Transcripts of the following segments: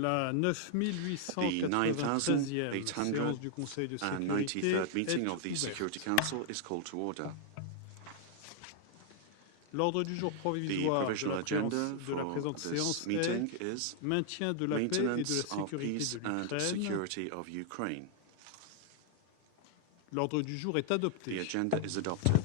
La 9893e séance du Conseil de sécurité 93rd meeting of the est Security ouverte. Council is called to order. L'ordre du jour The provisoire provisional agenda de la for présente this séance meeting est is maintien de la paix et de la maintenance of sécurité peace de and l'Ukraine. security of Ukraine. L'ordre du jour est The adopté. agenda is adopted.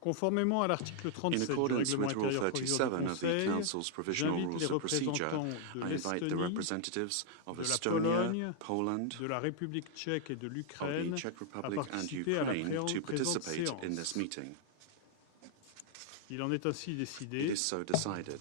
Conformément à l'article In 37 du accordance règlement with Rule intérieur provisoire 37 du of the Conseil, Council's provisional j'invite les rules of procedure, représentants de I invite the l'Estonie, representatives of de la Estonia, Pologne, Poland, de la République tchèque et de of l'Ukraine the Czech à Republic and participer à la Ukraine to présente participate in this séance. meeting. Il en est ainsi It décidé. is so decided.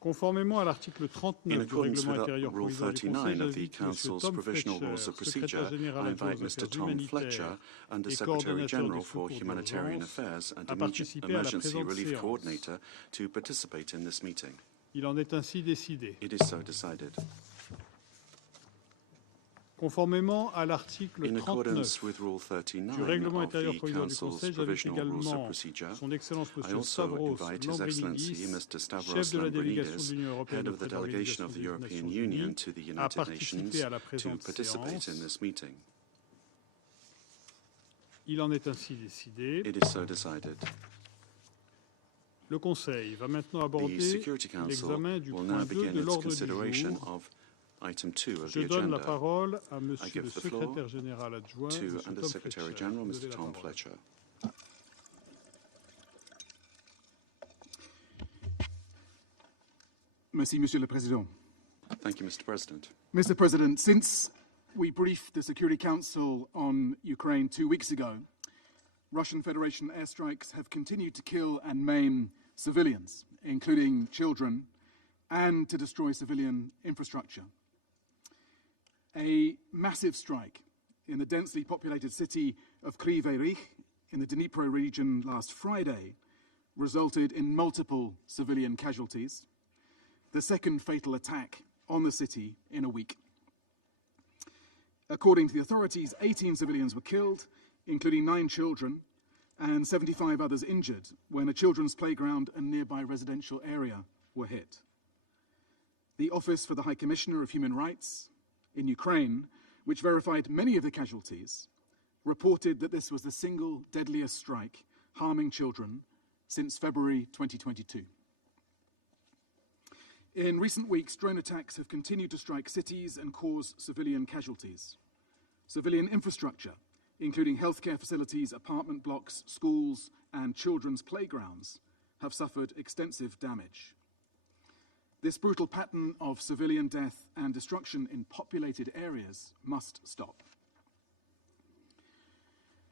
Conformément à l'article In 39 du accordance règlement with intérieur Rule provisoire du Conseil, 39 of the j'invite M. Council's Tom provisional Fletcher, rules of procedure, secrétaire général I adjoint aux invite Mr. affaires Tom Fletcher, humanitaires Under et Secretary coordonnateur General des for secours Humanitarian d'urgence, Affairs and à participer à la Emergency présente Relief séance. Coordinator, to participate in this meeting. Il en est ainsi décidé. It is so decided. Conformément à l'article In accordance 39 with Rule du 39 règlement of intérieur the provisoire du Council's Conseil, j'invite provisional rules of également procedure, son Excellence I M. also Stavros invite His Excellency Lambrinidis, Mr. Stavros chef de la délégation Lambrinidis, de l'Union européenne head of the auprès de delegation l'Organisation of the des European Nations Union Unies, to the à United Nations, participer à la to présente participate séance. in this meeting. Il en est ainsi décidé. It is so decided. Le Conseil va maintenant The aborder Security Council l'examen du will point now 2 begin de its l'ordre du consideration jour. of Item 2 of Je the donne la agenda parole à Monsieur give le the floor secrétaire général adjoint, to Monsieur Under Tom Secretary Fletcher. General Vous avez Mr. la Tom parole. Fletcher. Merci, Monsieur le Président. Thank you, Mr. President. Mr. President, since we briefed the Security Council on Ukraine 2 weeks ago, Russian Federation airstrikes have continued to kill and maim civilians, including children, and to destroy civilian infrastructure. A massive strike in the densely populated city of Kryvyi Rih in the Dnipro region last Friday resulted in multiple civilian casualties, the second fatal attack on the city in a week. According to the authorities, 18 civilians were killed, including 9 children, and 75 others injured when a children's playground and nearby residential area were hit. The Office for the High Commissioner of Human Rights in Ukraine, which verified many of the casualties, reported that this was the single deadliest strike harming children since February 2022. In recent weeks, drone attacks have continued to strike cities and cause civilian casualties. Civilian infrastructure, including healthcare facilities, apartment blocks, schools, and children's playgrounds, have suffered extensive damage. This brutal pattern of civilian death and destruction in populated areas must stop.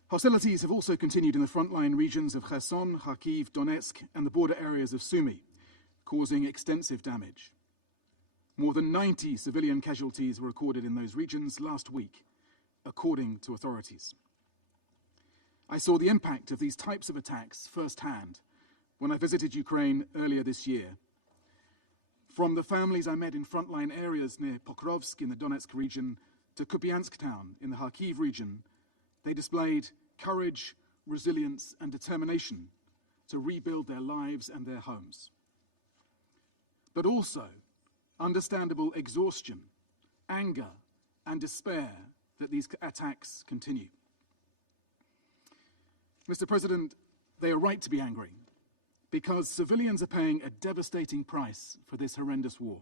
Hostilities have also continued in the frontline regions of Kherson, Kharkiv, Donetsk, and the border areas of Sumy, causing extensive damage. More than 90 civilian casualties were recorded in those regions last week, according to authorities. I saw the impact of these types of attacks firsthand when I visited Ukraine earlier this year. From the families I met in frontline areas near Pokrovsk in the Donetsk region to Kupiansk town in the Kharkiv region, they displayed courage, resilience, and determination to rebuild their lives and their homes. But also understandable exhaustion, anger, and despair that these attacks continue. Mr. President, they are right to be angry because civilians are paying a devastating price for this horrendous war.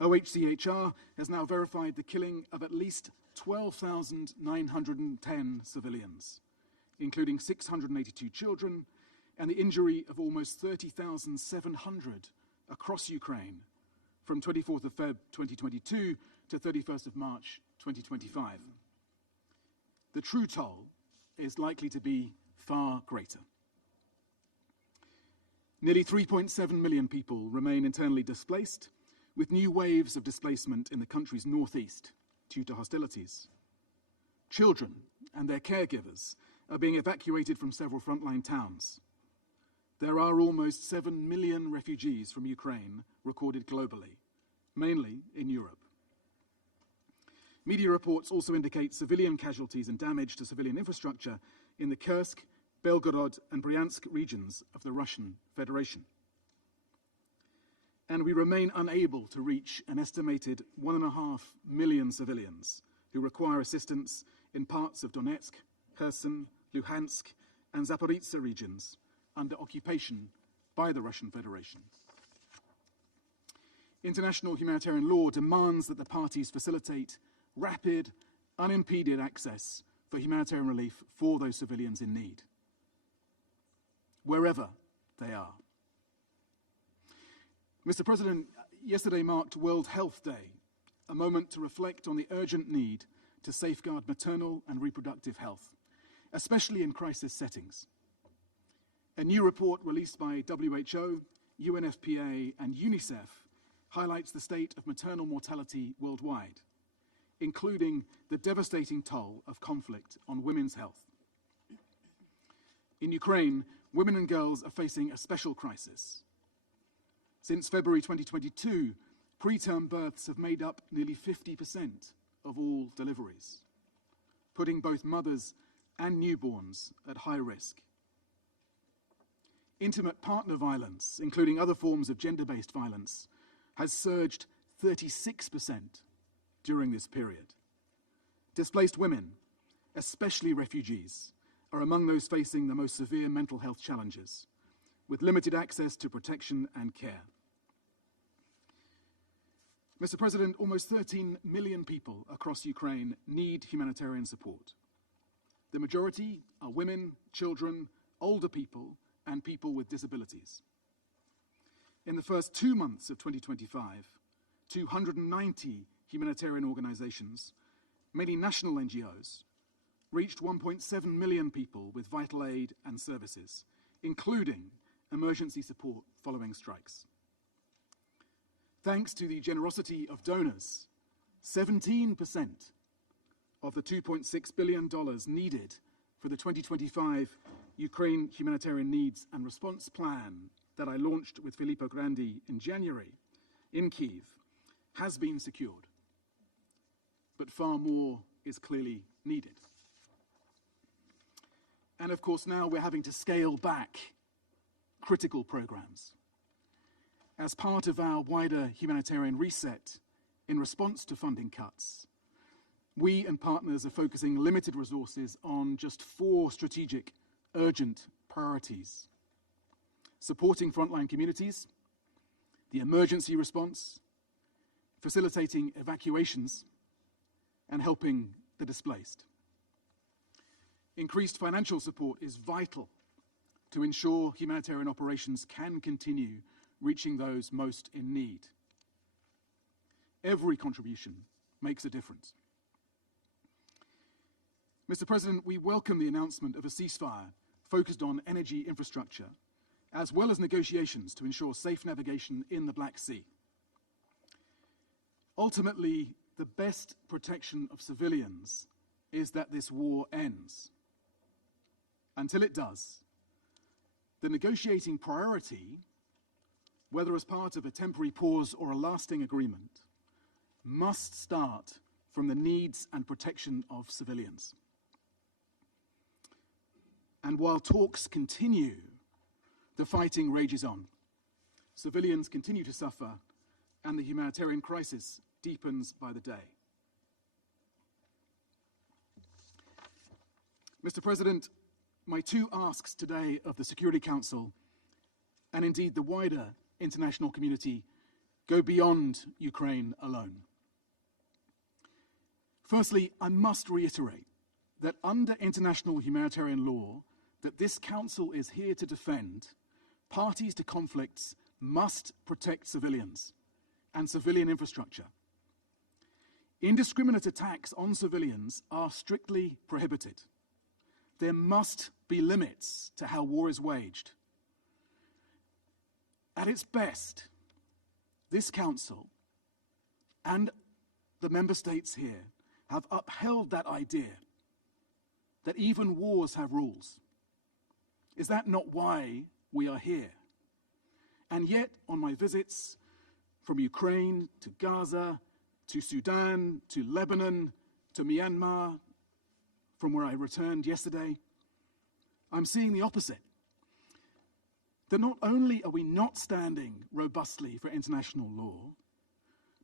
OHCHR has now verified the killing of at least 12,910 civilians, including 682 children, and the injury of almost 30,700 across Ukraine from 24th of Feb 2022 to 31st of March 2025. The true toll is likely to be far greater. Nearly 3.7 million people remain internally displaced, with new waves of displacement in the country's northeast due to hostilities. Children and their caregivers are being evacuated from several frontline towns. There are almost 7 million refugees from Ukraine recorded globally, mainly in Europe. Media reports also indicate civilian casualties and damage to civilian infrastructure in the Kursk, Belgorod, and Bryansk regions of the Russian Federation. and we remain unable to reach an estimated 1.5 million civilians who require assistance in parts of Donetsk, Kherson, Luhansk, and Zaporizhzhia regions under occupation by the Russian Federation. International humanitarian law demands that the parties facilitate rapid, unimpeded access for humanitarian relief for those civilians in need, wherever they are. Mr. President, yesterday marked World Health Day, a moment to reflect on the urgent need to safeguard maternal and reproductive health, especially in crisis settings. A new report released by WHO, UNFPA, and UNICEF highlights the state of maternal mortality worldwide, including the devastating toll of conflict on women's health. In Ukraine, women and girls are facing a special crisis. Since February 2022, preterm births have made up nearly 50% of all deliveries, putting both mothers and newborns at high risk. Intimate partner violence, including other forms of gender-based violence, has surged 36% during this period. Displaced women, especially refugees, are among those facing the most severe mental health challenges, with limited access to protection and care. Mr. President, almost 13 million people across Ukraine need humanitarian support. The majority are women, children, older people, and people with disabilities. In the first 2 months of 2025, 290 humanitarian organizations, mainly national NGOs, reached 1.7 million people with vital aid and services, including emergency support following strikes. Thanks to the generosity of donors, 17% of the $2.6 billion needed for the 2025 Ukraine Humanitarian Needs and Response Plan that I launched with Filippo Grandi in January in Kyiv has been secured. But far more is clearly needed. And of course, now we're having to scale back critical programs. As part of our wider humanitarian reset in response to funding cuts, we and partners are focusing limited resources on just 4 strategic, urgent priorities: supporting frontline communities, the emergency response, facilitating evacuations, and helping the displaced. Increased financial support is vital to ensure humanitarian operations can continue reaching those most in need. Every contribution makes a difference. Mr. President, we welcome the announcement of a ceasefire focused on energy infrastructure, as well as negotiations to ensure safe navigation in the Black Sea. Ultimately, the best protection of civilians is that this war ends. Until it does, the negotiating priority, whether as part of a temporary pause or a lasting agreement, must start from the needs and protection of civilians. And while talks continue, the fighting rages on. Civilians continue to suffer, and the humanitarian crisis deepens by the day. Mr. President, my 2 asks today of the Security Council, and indeed the wider international community, go beyond Ukraine alone. Firstly, I must reiterate that under international humanitarian law that this Council is here to defend, parties to conflicts must protect civilians and civilian infrastructure. Indiscriminate attacks on civilians are strictly prohibited. There must be limits to how war is waged. At its best, this Council and the member states here have upheld that idea that even wars have rules. Is that not why we are here? And yet, on my visits from Ukraine to Gaza, to Sudan, to Lebanon, to Myanmar, from where I returned yesterday, I'm seeing the opposite. that not only are we not standing robustly for international law,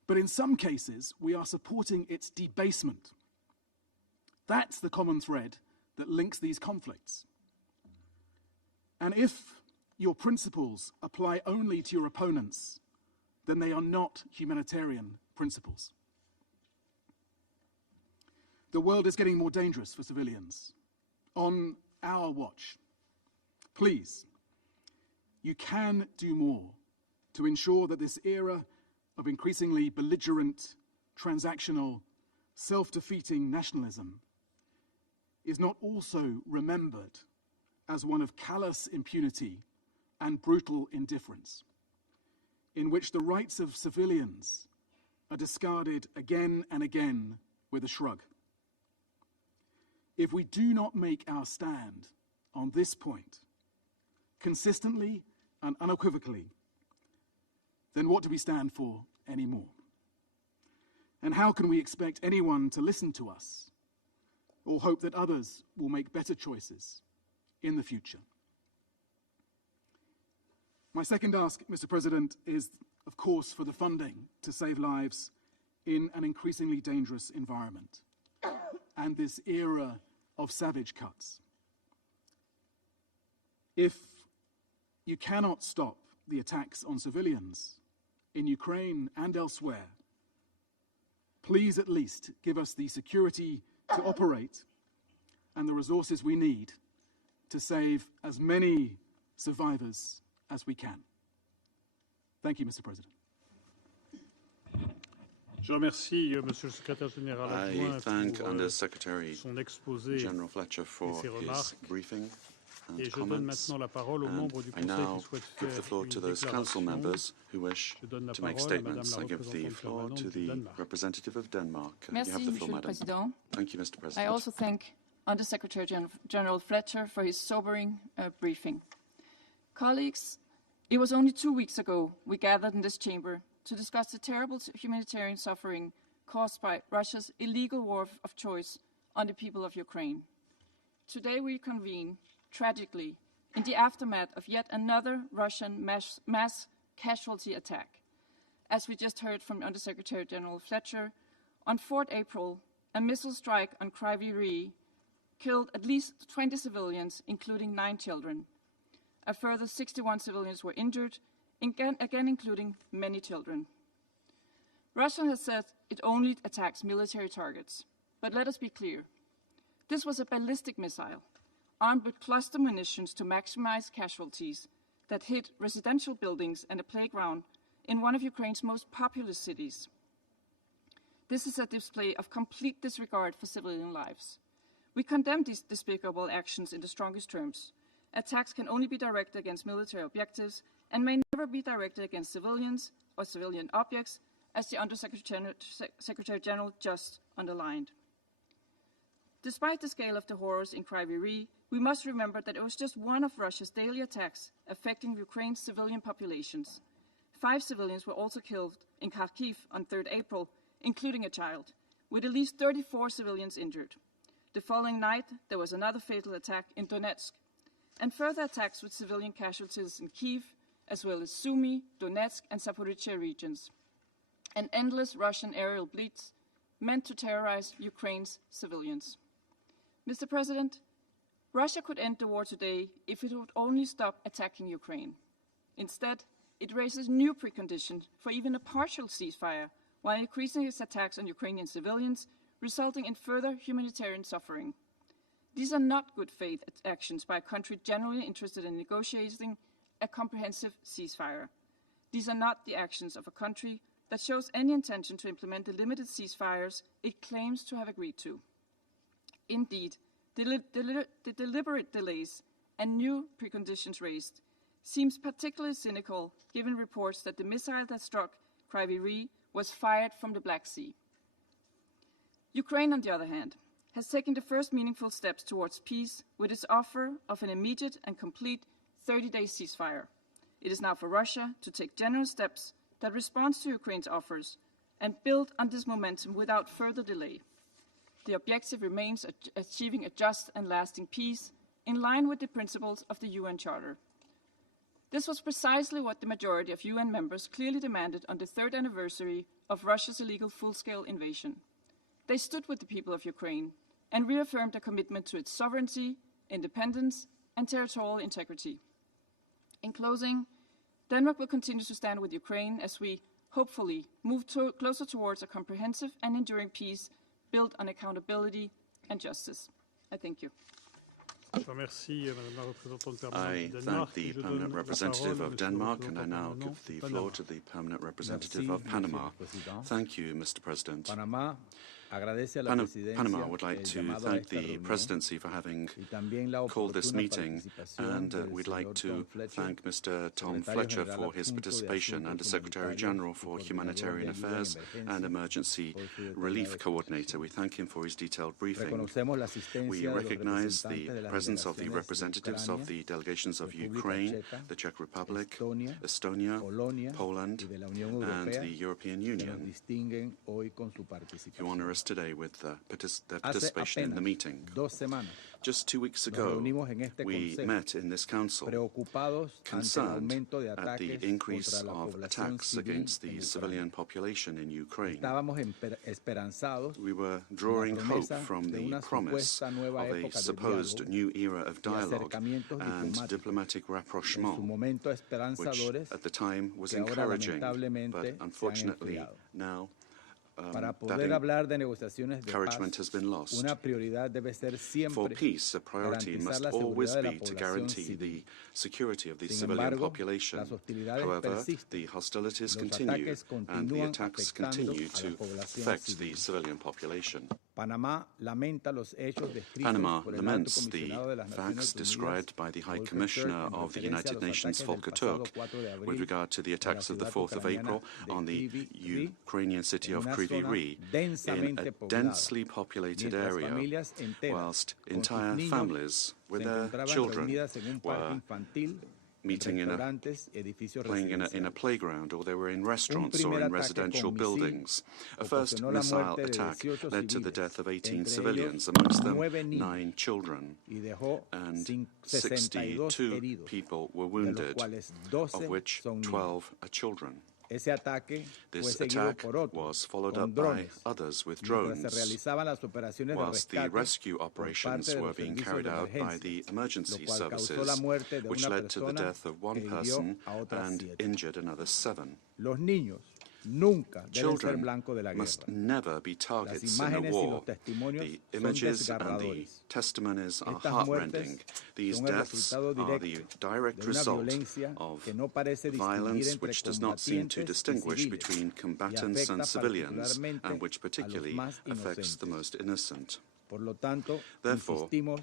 but in some cases we are supporting its debasement. That's the common thread that links these conflicts. And if your principles apply only to your opponents, then they are not humanitarian principles. The world is getting more dangerous for civilians. On our watch, please, you can do more to ensure that this era of increasingly belligerent, transactional, self-defeating nationalism is not also remembered as one of callous impunity and brutal indifference, in which the rights of civilians are discarded again and again with a shrug. If we do not make our stand on this point consistently and unequivocally, then what do we stand for anymore? And how can we expect anyone to listen to us or hope that others will make better choices in the future? My second ask, Mr. President, is, of course, for the funding to save lives in an increasingly dangerous environment and this era of savage cuts. If you cannot stop the attacks on civilians in Ukraine and elsewhere, please at least give us the security to operate and the resources we need to save as many survivors as we can. Thank you, Mr. President. Je remercie Monsieur le Secrétaire Général I adjoint thank pour Undersecretary son exposé General Fletcher for ses his remarques. briefing and Et je donne comments. maintenant la parole aux And membres du I Conseil now qui souhaitent give faire the floor une to those council déclaration. members who wish Je donne la to make parole à Madame statements. la I give the représentante floor permanente to du the Danemark. representative of Denmark. You Merci, have the Monsieur floor, le Madam. Président. Thank you, Mr. I President. also thank Undersecretary General Fletcher for his sobering briefing. Colleagues, it was only 2 weeks ago we gathered in this chamber to discuss the terrible humanitarian suffering caused by Russia's illegal war of choice on the people of Ukraine. Today we convene, tragically, in the aftermath of yet another Russian mass casualty attack. As we just heard from Undersecretary General Fletcher, on 4th April, a missile strike on Kryvyi Rih killed at least 20 civilians, including 9 children. A further 61 civilians were injured, again including many children. Russia has said it only attacks military targets. But let us be clear. This was a ballistic missile, armed with cluster munitions to maximize casualties, that hit residential buildings and a playground in one of Ukraine's most populous cities. This is a display of complete disregard for civilian lives. We condemn these despicable actions in the strongest terms. Attacks can only be directed against military objectives and may never be directed against civilians or civilian objects, as the Undersecretary General just underlined. Despite the scale of the horrors in Kryvyi Rih, we must remember that it was just one of Russia's daily attacks affecting Ukraine's civilian populations. 5 civilians were also killed in Kharkiv on 3rd April, including a child, with at least 34 civilians injured. The following night, there was another fatal attack in Donetsk, and further attacks with civilian casualties in Kyiv, as well as Sumy, Donetsk, and Zaporizhzhia regions. An endless Russian aerial blitz meant to terrorize Ukraine's civilians. Mr. President, Russia could end the war today if it would only stop attacking Ukraine. Instead, it raises new preconditions for even a partial ceasefire, while increasing its attacks on Ukrainian civilians, resulting in further humanitarian suffering. These are not good faith actions by a country generally interested in negotiating a comprehensive ceasefire. These are not the actions of a country that shows any intention to implement the limited ceasefires it claims to have agreed to. Indeed, the deliberate delays and new preconditions raised seems particularly cynical given reports that the missile that struck Kryvyi Rih was fired from the Black Sea. Ukraine, on the other hand, has taken the first meaningful steps towards peace with its offer of an immediate and complete 30-day ceasefire. It is now for Russia to take general steps that respond to Ukraine's offers and build on this momentum without further delay. The objective remains achieving a just and lasting peace in line with the principles of the UN Charter. This was precisely what the majority of UN members clearly demanded on the 3rd anniversary of Russia's illegal full-scale invasion. They stood with the people of Ukraine and reaffirmed their commitment to its sovereignty, independence, and territorial integrity. In closing, Denmark will continue to stand with Ukraine as we, hopefully, move closer towards a comprehensive and enduring peace built on accountability and justice. I thank you. Je remercie Madame la représentante I permanente du thank Danemark. the Je donne permanent la representative parole à of Monsieur le Denmark, and I représentant now permanent give the du floor Panama. to the permanent representative Merci, of Panama. Monsieur le Président. Thank you, Mr. President. Panamá agradece a la presidencia Panama would like el to llamado a thank esta the reunión presidency for having y también la called this oportuna meeting, participación and del we'd like señor to Tom Fletcher, thank Mr. Tom Secretario Fletcher General for his Adjunto de participation, Asuntos and Secretary Humanitarios General y for Coordinador Humanitarian de Ayuda Affairs en and Emergencia Emergency por su detallada Relief exposición. Coordinator. We thank him for his detailed briefing. Reconocemos la We asistencia de los recognize the representantes de las presence of the delegaciones de representatives of Ucrania, the delegations of República Ukraine, Checa, the Czech Republic, Estonia, Estonia, Polonia Poland, y de la Unión and Europea the European que nos Union, distinguen hoy con su who participación. honor us today with their Hace participation in the apenas meeting. 2 semanas Just 2 weeks nos ago, reunimos en este we consejo, met in this council preocupados ante el concerned aumento de at the ataques increase contra la of población attacks civil against the en civilian Ucrania. population in Ukraine. Estábamos esperanzados We were en la drawing hope promesa from de the una promise supuesta nueva of a época de supposed diálogo new era of dialogue acercamientos and diplomáticos, diplomatic en su rapprochement, momento which esperanzadores, at the time was que ahora encouraging, lamentablemente but se han unfortunately enfriado. now para that poder hablar de negociaciones de encouragement has paz. been lost. Una prioridad debe ser For siempre peace, a priority garantizar must la always seguridad de la be to población guarantee civil. the security of the Sin civilian embargo, population. las hostilidades However, persisten. the hostilities Los continue, ataques and the continúan attacks afectando continue a la to población affect civil. the civilian population. Panamá lamenta los hechos descritos Panama por el Alto laments the Comisionado de las Naciones facts Unidas, described by the High Volker Commissioner Turk, en of the referencia a United los Nations, ataques Volker del pasado Turk, 4 de abril with regard to the en la attacks of the ciudad 4th of ucraniana April de on the Kryvyi Ukrainian city en of una Kryvyi zona Rih, in densamente a poblada, densely populated mientras area, familias enteras whilst con sus entire niños families with se their encontraban children reunidas en un parque were infantil, meeting in a restaurantes, edificios playing in a residenciales. playground, or they were in restaurants or primer in ataque residential con misil buildings. A first ocasionó la missile muerte de attack 18 led to the civiles, death of 18 entre civilians, ellos amongst them 9 niños, 9 children, y dejó and 62 62 heridos, people were de los wounded, cuales 12 of which son niños. 12 are children. Ese ataque fue This seguido attack por otro, was followed con up by drones, others with mientras se drones, realizaban las operaciones de whilst the rescate rescue por operations parte de were los being servicios carried de out by emergencia, the emergency lo cual causó la services, muerte de which una led to the persona death of one que hirió person a otras and 7. injured another 7. Los niños nunca deben ser Children blanco de la must guerra. never be Las targets in a imágenes y war. los testimonios The son images and the desgarradores. testimonies are Estas heartrending. muertes These son el deaths resultado are the directo direct de una result violencia of que no parece distinguir violence entre which does not seem to combatientes y distinguish civiles between y combatants and afecta civilians, particularmente and which a los particularly más affects the inocentes. most innocent. Por lo tanto, Therefore, insistimos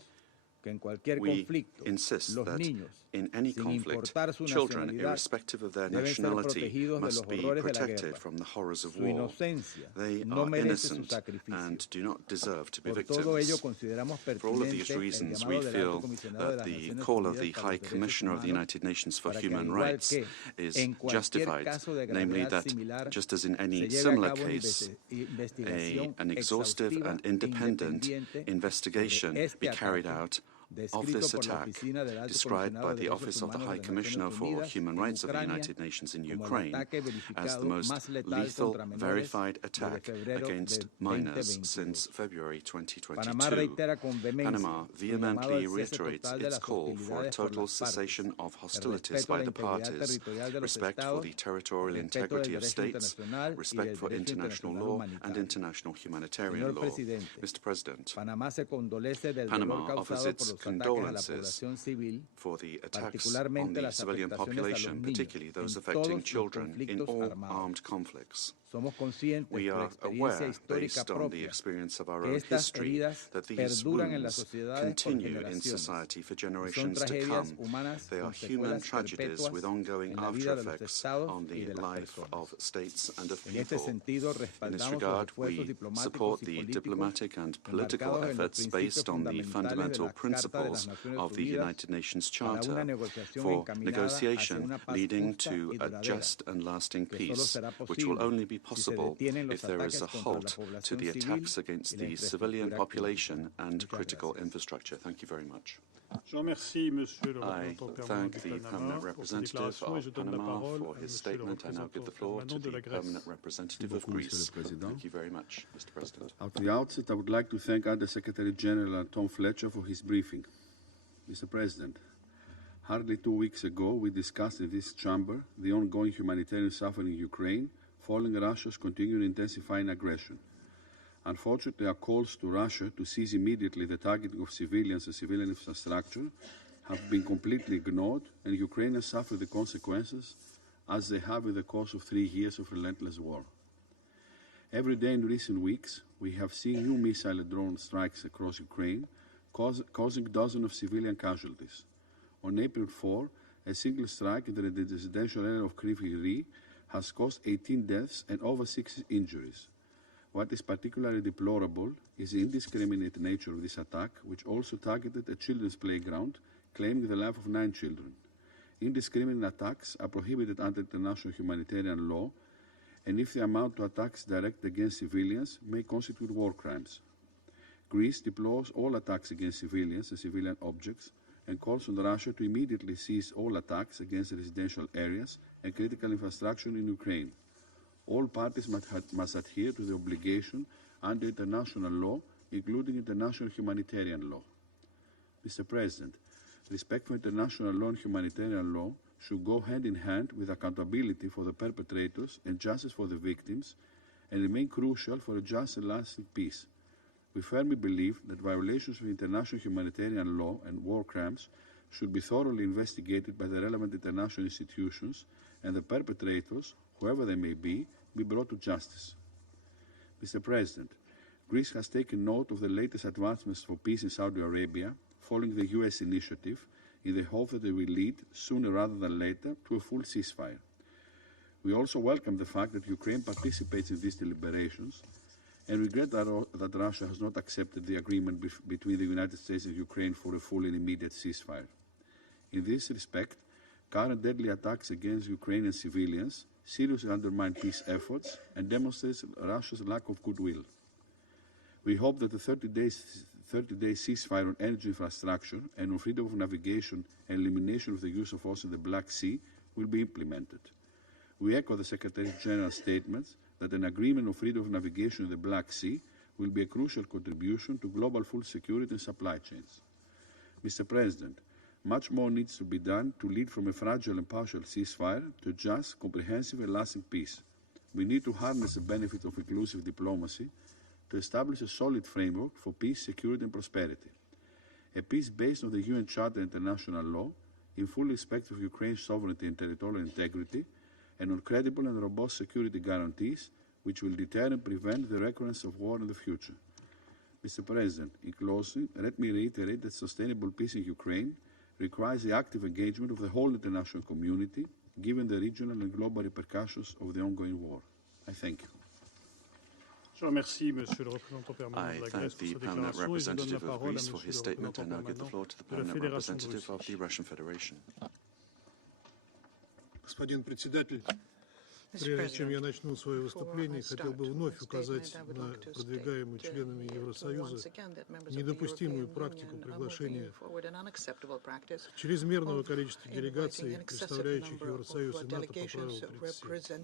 que en cualquier We conflicto, insist los that niños, in any sin conflict, importar su children, nacionalidad, irrespective of their deben ser nationality, protegidos de must los be horrores de la protected guerra. from the horrors of Su war. inocencia They no are merece su innocent sacrificio. and do not deserve to be Por todo ello, victims. consideramos For all of these pertinente el reasons, llamado we del Alto feel Comisionado de that las the Naciones call of Unidas the para High los Derechos Commissioner of the Humanos, United Nations for para que, Human al igual Rights que is en cualquier justified, caso de namely gravedad that, similar, just as in se any lleve a similar cabo una case, investigación an exhaustive exhaustiva and e independent independiente investigation sobre este be carried ataque, out of descrito this por la attack, Oficina del Alto described Comisionado by de the Derechos Office of the Humanos High de las Commissioner Naciones for Unidas Human en Rights of the Ucrania United Nations in como el Ukraine ataque as verificado the most más letal lethal, contra menores verified desde attack febrero against del minors 2022. since February Panamá 2022. reitera con vehemencia Panama su llamado vehemently al cese reiterates total de its las call for a hostilidades por total las partes, cessation of el hostilities respeto a by la the integridad parties, territorial de los respect for estados, the territorial el respeto del integrity of derecho states, internacional y respect el for derecho international internacional law and humanitario. international humanitarian Señor law. Presidente, Mr. President, Panamá se condolece del Panama dolor offers causado its por los ataques a la condolences población civil, for the attacks on particularmente the las civilian afectaciones a los population, niños particularly those en affecting todos los children in conflictos all armados. armed conflicts. Somos conscientes We por are experiencia aware, histórica based on the propia, experience of our que own estas history, heridas that these perduran en las wounds sociedades por continue in generaciones. society for Y son generations to tragedias come. humanas They are con human secuelas tragedies with perpetuas ongoing en la vida de los after-effects estados on y the de las life personas. of states and of En este people. sentido, In this respaldamos los regard, esfuerzos we diplomáticos support y the políticos diplomatic and political enmarcados en los efforts principios based on the fundamentales de fundamental la Carta de principles las Naciones of the Unidas United Nations para una Charter negociación for encaminada hacia negotiation una paz leading justa to y a duradera, just and lasting que solo peace, será which will posible only be possible if there is a halt to the attacks against the civilian population and critical infrastructure. Thank you very much. Je remercie Monsieur le I représentant permanent thank du the Panama permanent pour ses representative déclarations et je of donne la Panama parole for à his Monsieur le statement. I now give the représentant floor to permanent de the la Grèce. permanent representative of Greece. Thank you very much, Mr. President. At the outset, I would like to thank Under-Secretary General Tom Fletcher for his briefing. Mr. President, hardly 2 weeks ago, we discussed in this chamber the ongoing humanitarian suffering in Ukraine following Russia's continuing intensifying aggression. Unfortunately, our calls to Russia to cease immediately the targeting of civilians and civilian infrastructure have been completely ignored, and Ukrainians suffer the consequences as they have in the course of 3 years of relentless war. Every day in recent weeks, we have seen new missile and drone strikes across Ukraine, causing dozens of civilian casualties. On April 4, a single strike in the residential area of Kryvyi has caused 18 deaths and over 60 injuries. What is particularly deplorable is the indiscriminate nature of this attack, which also targeted a children's playground, claiming the life of 9 children. Indiscriminate attacks are prohibited under international humanitarian law, and if they amount to attacks directed against civilians, may constitute war crimes. Greece deplores all attacks against civilians and civilian objects and calls on Russia to immediately cease all attacks against residential areas and critical infrastructure in Ukraine. All parties must adhere to the obligation under international law, including international humanitarian law. Mr. President, respect for international law and humanitarian law should go hand in hand with accountability for the perpetrators and justice for the victims, and remain crucial for a just and lasting peace. We firmly believe that violations of international humanitarian law and war crimes should be thoroughly investigated by the relevant international institutions, and the perpetrators, whoever they may be brought to justice. Mr. President, Greece has taken note of the latest advancements for peace in Saudi Arabia, following the US initiative, in the hope that they will lead, sooner rather than later, to a full ceasefire. We also welcome the fact that Ukraine participates in these deliberations, and regret that Russia has not accepted the agreement between the United States and Ukraine for a full and immediate ceasefire. In this respect, current deadly attacks against Ukrainian civilians seriously undermine peace efforts and demonstrates Russia's lack of goodwill. We hope that the 30-day ceasefire on energy infrastructure and on freedom of navigation and elimination of the use of force in the Black Sea will be implemented. We echo the Secretary General's statements that an agreement on freedom of navigation in the Black Sea will be a crucial contribution to global food security and supply chains. Mr. President, much more needs to be done to lead from a fragile and partial ceasefire to just, comprehensive and lasting peace. We need to harness the benefit of inclusive diplomacy to establish a solid framework for peace, security and prosperity. A peace based on the UN Charter and international law, in full respect of Ukraine's sovereignty and territorial integrity, and on credible and robust security guarantees which will deter and prevent the recurrence of war in the future. Mr. President, in closing, let me reiterate that sustainable peace in Ukraine requires the active engagement of the whole international community, given the regional and global repercussions of the ongoing war. I thank you. Je remercie Monsieur le représentant permanent de la I Grèce thank pour the sa permanent déclaration et je donne la representative of parole à Greece for Monsieur his le statement. I représentant now give the floor permanent to the de la permanent Fédération de representative of Russie. the Russian Federation. Господин председатель, прежде чем я начну свое выступление, хотел бы вновь указать на продвигаемую членами Евросоюза недопустимую практику приглашения чрезмерного количества делегаций, представляющих Евросоюз и НАТО по правилу 37.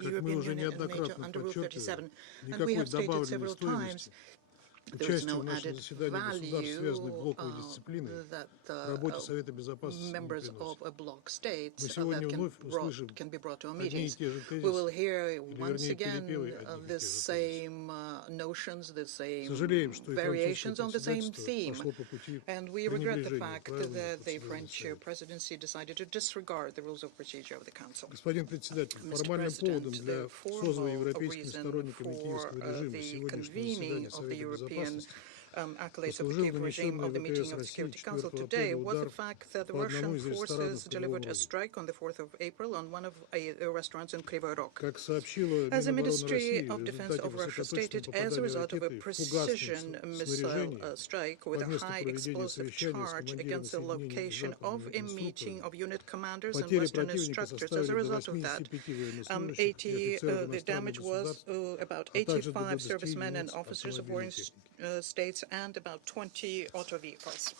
Как мы уже неоднократно подчеркивали, никакой добавленной стоимости участие в нашем заседании государств, связанных блоковой дисциплиной, работе Совета Безопасности не приносит. Мы сегодня вновь услышим одни и те же тезисы, или вернее перепевы одних и тех же тезисов. Сожалеем, что и французское председательство пошло по пути пренебрежения правилами. Господин председатель, формальным поводом для созыва европейскими сторонниками киевского режима сегодняшнего заседания Совета Безопасности accolades of the Kiev regime of the meeting of the Security Council today was the fact that the Russian forces delivered a strike on the 4th of April on one of the restaurants in Kryvyi Rog. As the Ministry of Defense of Russia stated, as a result of a precision missile strike with a high explosive charge against the location of a meeting of unit commanders and Western instructors. As a result of that, the damage was about 85 servicemen and officers of foreign states and about 20 auto vehicles.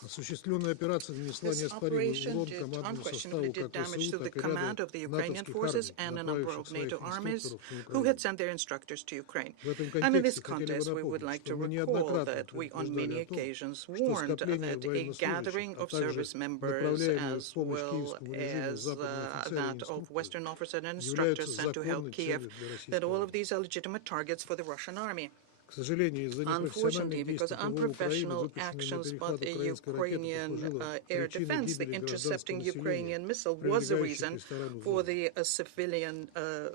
This operation unquestionably did damage to the command of the Ukrainian forces and a number of NATO armies who had sent their instructors to Ukraine. And in this context, we would like to recall that we on many occasions warned that a gathering of service members as well as that of Western officers and instructors sent to help Kiev, that all of these are legitimate targets for the Russian army. Unfortunately, because of unprofessional actions by the Ukrainian air defense, the intercepting Ukrainian missile was the reason for the civilian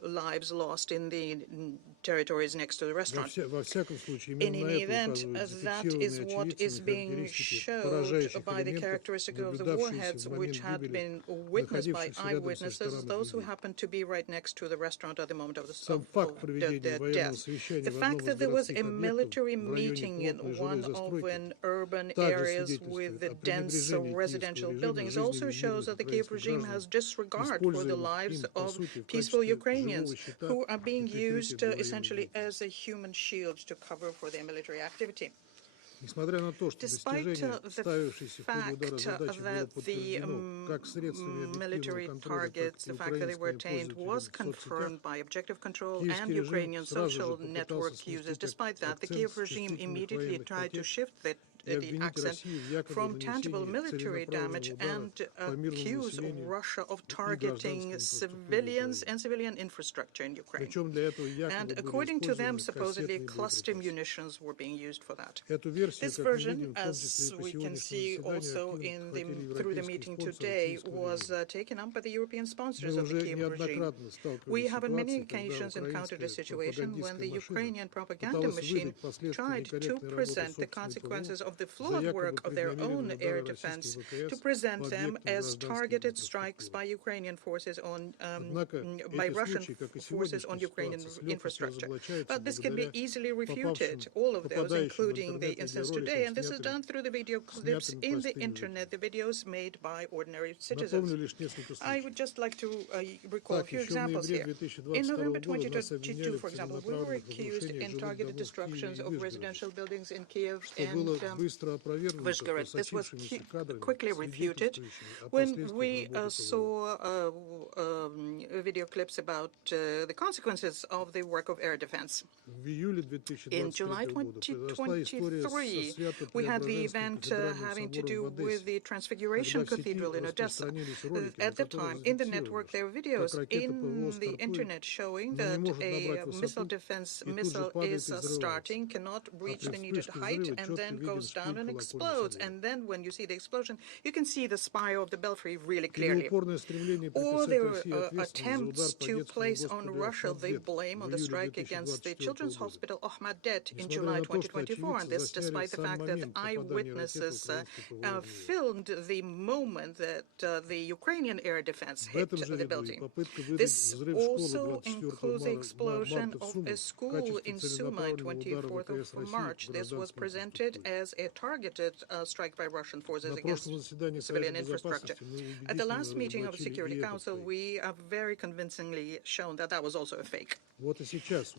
lives lost in the territories next to the restaurant. In any event, that is what is being showed by the characteristics of the warheads, which had been witnessed by eyewitnesses, those who happened to be right next to the restaurant at the moment of their death. The fact that there was a military meeting in one of an urban areas with dense residential buildings also shows that the Kiev regime has disregard for the lives of peaceful Ukrainians who are being used essentially as a human shield to cover for their military activity. Despite the fact that the military targets, the fact that they were attained was confirmed by objective control and Ukrainian social network users, despite that, the Kiev regime immediately tried to shift the accent from tangible military damage and accuse Russia of targeting civilians and civilian infrastructure in Ukraine. And according to them, supposedly cluster munitions were being used for that. This version, as we can see also through the meeting today, was taken up by the European sponsors of the Kiev regime. We have on many occasions encountered a situation when the Ukrainian propaganda machine tried to present the consequences of the flawed work of their own air defense, to present them as targeted strikes by Ukrainian forces by Russian forces on Ukrainian infrastructure. But this can be easily refuted, all of those, including the instance today, and this is done through the video clips in the internet, the videos made by ordinary citizens. I would just like to recall a few examples here. In November 2022, for example, we were accused in targeted destructions of residential buildings in Kiev and Vyshgorod. This was quickly refuted when we saw video clips about the consequences of the work of air defense. In July 2023, we had the event having to do with the Transfiguration Cathedral in Odessa. At the time, in the network, there were videos in the internet showing that a missile defense missile is starting, cannot reach the needed height, and then goes down and explodes. And then when you see the explosion, you can see the spire of the belfry really clearly. All their attempts to place on Russia the blame on the strike against the Children's Hospital Ahmadet in July 2024, and this despite the fact that eyewitnesses filmed the moment that the Ukrainian air defense hit the building. This also includes the explosion of a school in Sumy on 24th of March. This was presented as a targeted strike by Russian forces against civilian infrastructure. At the last meeting of the Security Council, we have very convincingly shown that that was also a fake.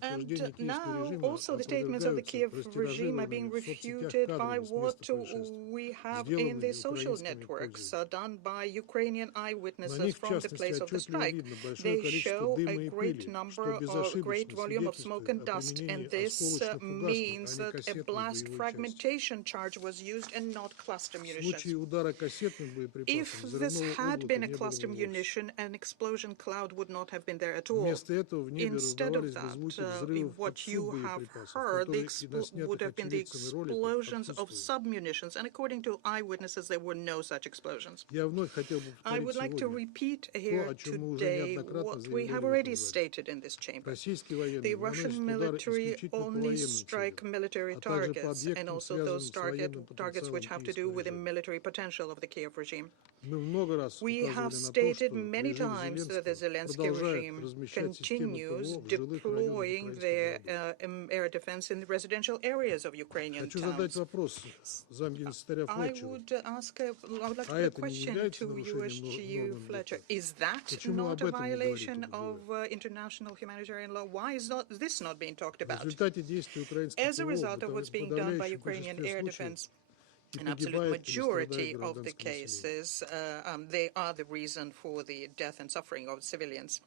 And now also the statements of the Kiev regime are being refuted by what we have in the social networks done by Ukrainian eyewitnesses from the place of the strike. They show a great volume of smoke and dust, and this means that a blast fragmentation charge was used and not cluster munitions. If this had been a cluster munition, an explosion cloud would not have been there at all. Instead instead of that, what you have heard would have been the explosions of submunitions, and according to eyewitnesses, there were no such explosions. I would like to repeat here today what we have already stated in this chamber. The Russian military only strike military targets, and also those targets which have to do with the military potential of the Kiev regime. We have stated many times that the Zelensky regime continues deploying their air defense in the residential areas of Ukrainian towns. I would like to put a question to USGU Fletcher. Is that not a violation of international humanitarian law? Why is this not being talked about? As a result of what's being done by Ukrainian air defense, an absolute majority of the cases, they are the reason for the death and suffering of civilians.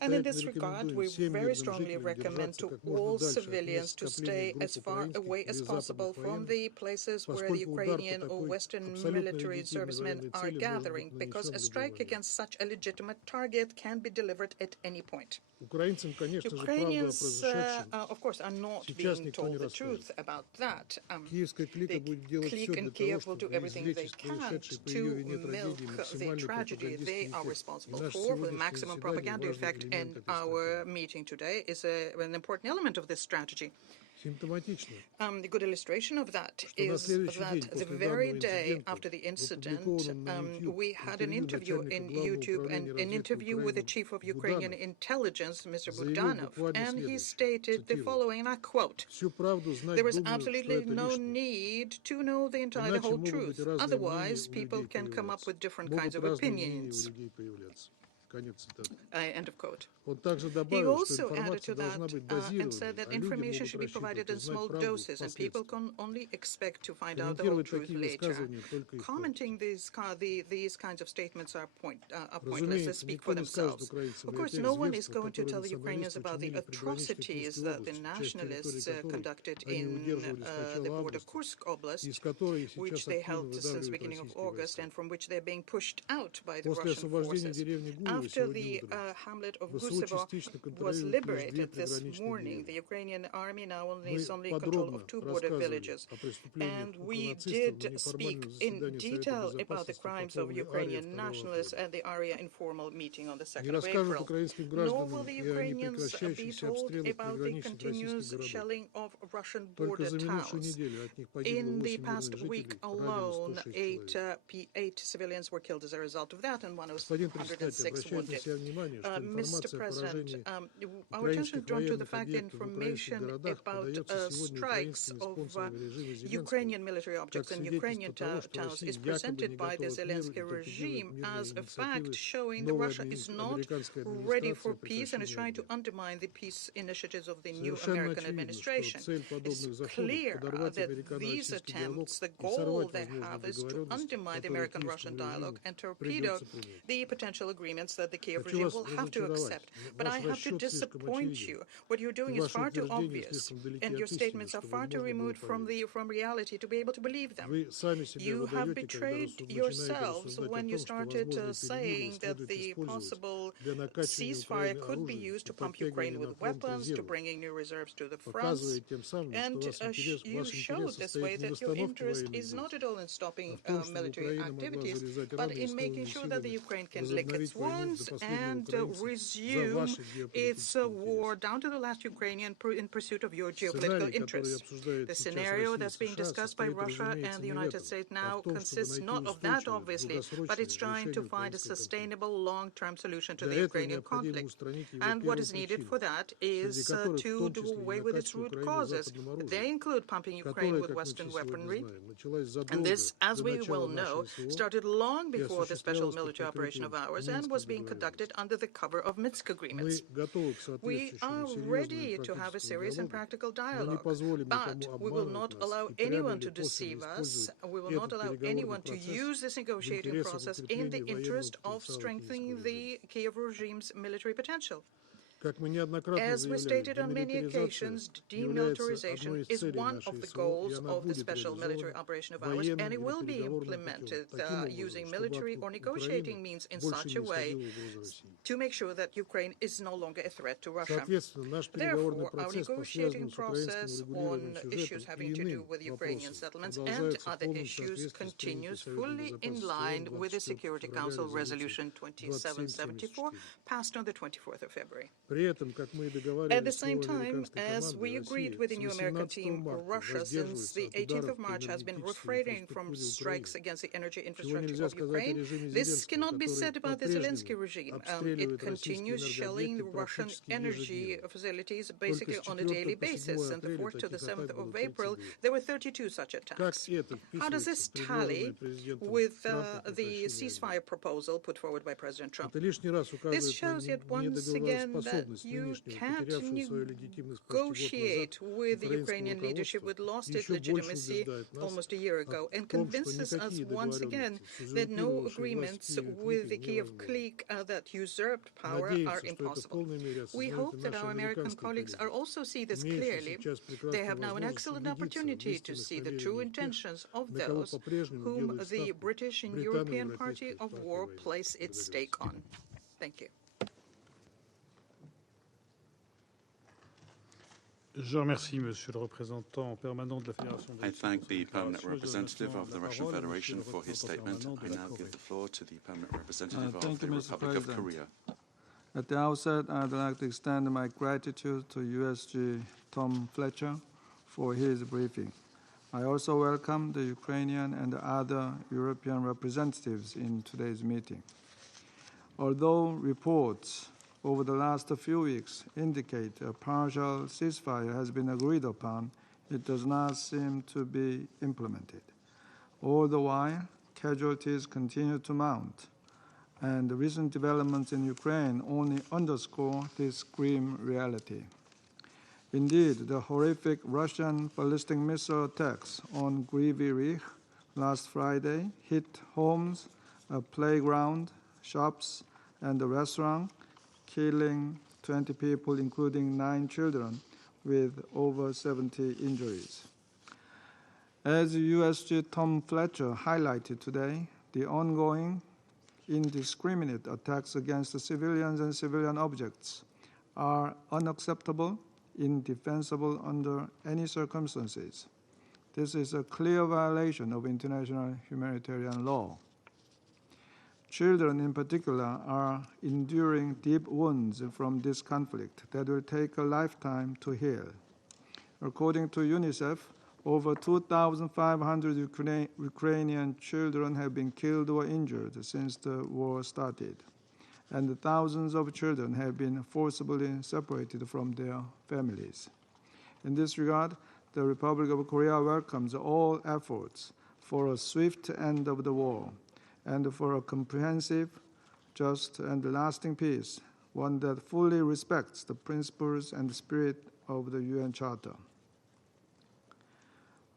And in this regard, we very strongly recommend to all civilians to stay as far away as possible from the places where the Ukrainian or Western military servicemen are gathering, because a strike against such a legitimate target can be delivered at any point. Ukrainians, of course, are not being told the truth about that. The clique in Kiev will do everything they can to milk the tragedy they are responsible for the maximum propaganda effect, and our meeting today is an important element of this strategy. The good illustration of that is that the very day after the incident, we had an interview in YouTube, and an interview with the chief of Ukrainian intelligence, Mr. Bogdanov, and he stated the following, and I quote, "There is absolutely no need to know the whole truth. Otherwise, people can come up with different kinds of opinions." End of quote. He also added to that and said that information should be provided in small doses, and people can only expect to find out the whole truth later. Commenting these kinds of statements are pointless. They speak for themselves. Of course, no one is going to tell the Ukrainians about the atrocities that the nationalists conducted in the border Kursk Oblast, which they held since the beginning of August, and from which they're being pushed out by the Russian forces. After the hamlet of Gusevo was liberated this morning, the Ukrainian army now is only in control of 2 border villages. And we did speak in detail about the crimes of Ukrainian nationalists at the ARIA informal meeting on the 2nd of April. Nor will the Ukrainians be told about the continuous shelling of Russian border towns. In the past week alone, 8 civilians were killed as a result of that, and 106 wounded. Mr. President, our attention is drawn to the fact that information about strikes of Ukrainian military objects and Ukrainian towns is presented by the Zelensky regime as a fact showing that Russia is not ready for peace and is trying to undermine the peace initiatives of the new American administration. It's clear that these attempts, the goal they have is to undermine the American-Russian dialogue and torpedo the potential agreements that the Kiev regime will have to accept. But I have to disappoint you. What you're doing is far too obvious, and your statements are far too removed from reality to be able to believe them. You have betrayed yourselves when you started saying that the possible ceasefire could be used to pump Ukraine with weapons, to bringing new reserves to the front. And you showed this way that your interest is not at all in stopping military activities, but in making sure that the Ukraine can lick its wounds and resume its war down to the last Ukrainian in pursuit of your geopolitical interests. The scenario that's being discussed by Russia and the United States now consists not of that, obviously, but it's trying to find a sustainable long-term solution to the Ukrainian conflict. And what is needed for that is to do away with its root causes. They include pumping Ukraine with Western weaponry. And this, as we well know, started long before the special military operation of ours and was being conducted under the cover of Minsk agreements. We are ready to have a serious and practical dialogue, but we will not allow anyone to deceive us. We will not allow anyone to use this negotiating process in the interest of strengthening the Kiev regime's military potential. As we stated on many occasions, demilitarization is one of the goals of the special military operation of ours, and it will be implemented using military or negotiating means in such a way to make sure that Ukraine is no longer a threat to Russia. Therefore, our negotiating process on issues having to do with Ukrainian settlements and other issues continues fully in line with the Security Council Resolution 2774, passed on the 24th of February. At the same time, as we agreed with the new American team, Russia, since the 18th of March, has been refraining from strikes against the energy infrastructure of Ukraine. This cannot be said about the Zelensky regime. It continues shelling the Russian energy facilities basically on a daily basis. And the 4th to the 7th of April, there were 32 such attacks. How does this tally with the ceasefire proposal put forward by President Trump? This shows yet once again that you can't negotiate with the Ukrainian leadership, which lost its legitimacy almost a year ago, and convinces us once again that no agreements with the Kiev clique that usurped power are impossible. We hope that our American colleagues also see this clearly. They have now an excellent opportunity to see the true intentions of those whom the British and European Party of War place its stake on. Thank you. Je remercie Monsieur le représentant permanent de la Fédération de I thank the permanent representative of the Russian Federation for his statement. I now give the floor to the permanent representative of the Republic of Korea. At the outset, I'd like to extend my gratitude to USG Tom Fletcher for his briefing. I also welcome the Ukrainian and other European representatives in today's meeting. Although reports over the last few weeks indicate a partial ceasefire has been agreed upon, it does not seem to be implemented. All the while, casualties continue to mount, and the recent developments in Ukraine only underscore this grim reality. Indeed, the horrific Russian ballistic missile attacks on Kryvyi Rih last Friday hit homes, a playground, shops, and a restaurant, killing 20 people, including 9 children, with over 70 injuries. As USG Tom Fletcher highlighted today, the ongoing indiscriminate attacks against the civilians and civilian objects are unacceptable, indefensible under any circumstances. This is a clear violation of international humanitarian law. Children in particular are enduring deep wounds from this conflict that will take a lifetime to heal. According to UNICEF, over 2,500 Ukrainian children have been killed or injured since the war started, and thousands of children have been forcibly separated from their families. In this regard, the Republic of Korea welcomes all efforts for a swift end of the war and for a comprehensive, just, and lasting peace, one that fully respects the principles and spirit of the UN Charter.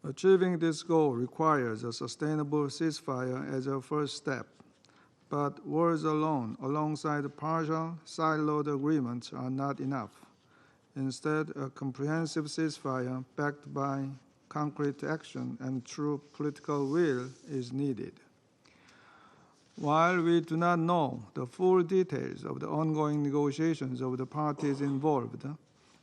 Achieving this goal requires a sustainable ceasefire as a first step, but words alone, alongside partial, siloed agreements, are not enough. Instead, a comprehensive ceasefire backed by concrete action and true political will is needed. While we do not know the full details of the ongoing negotiations of the parties involved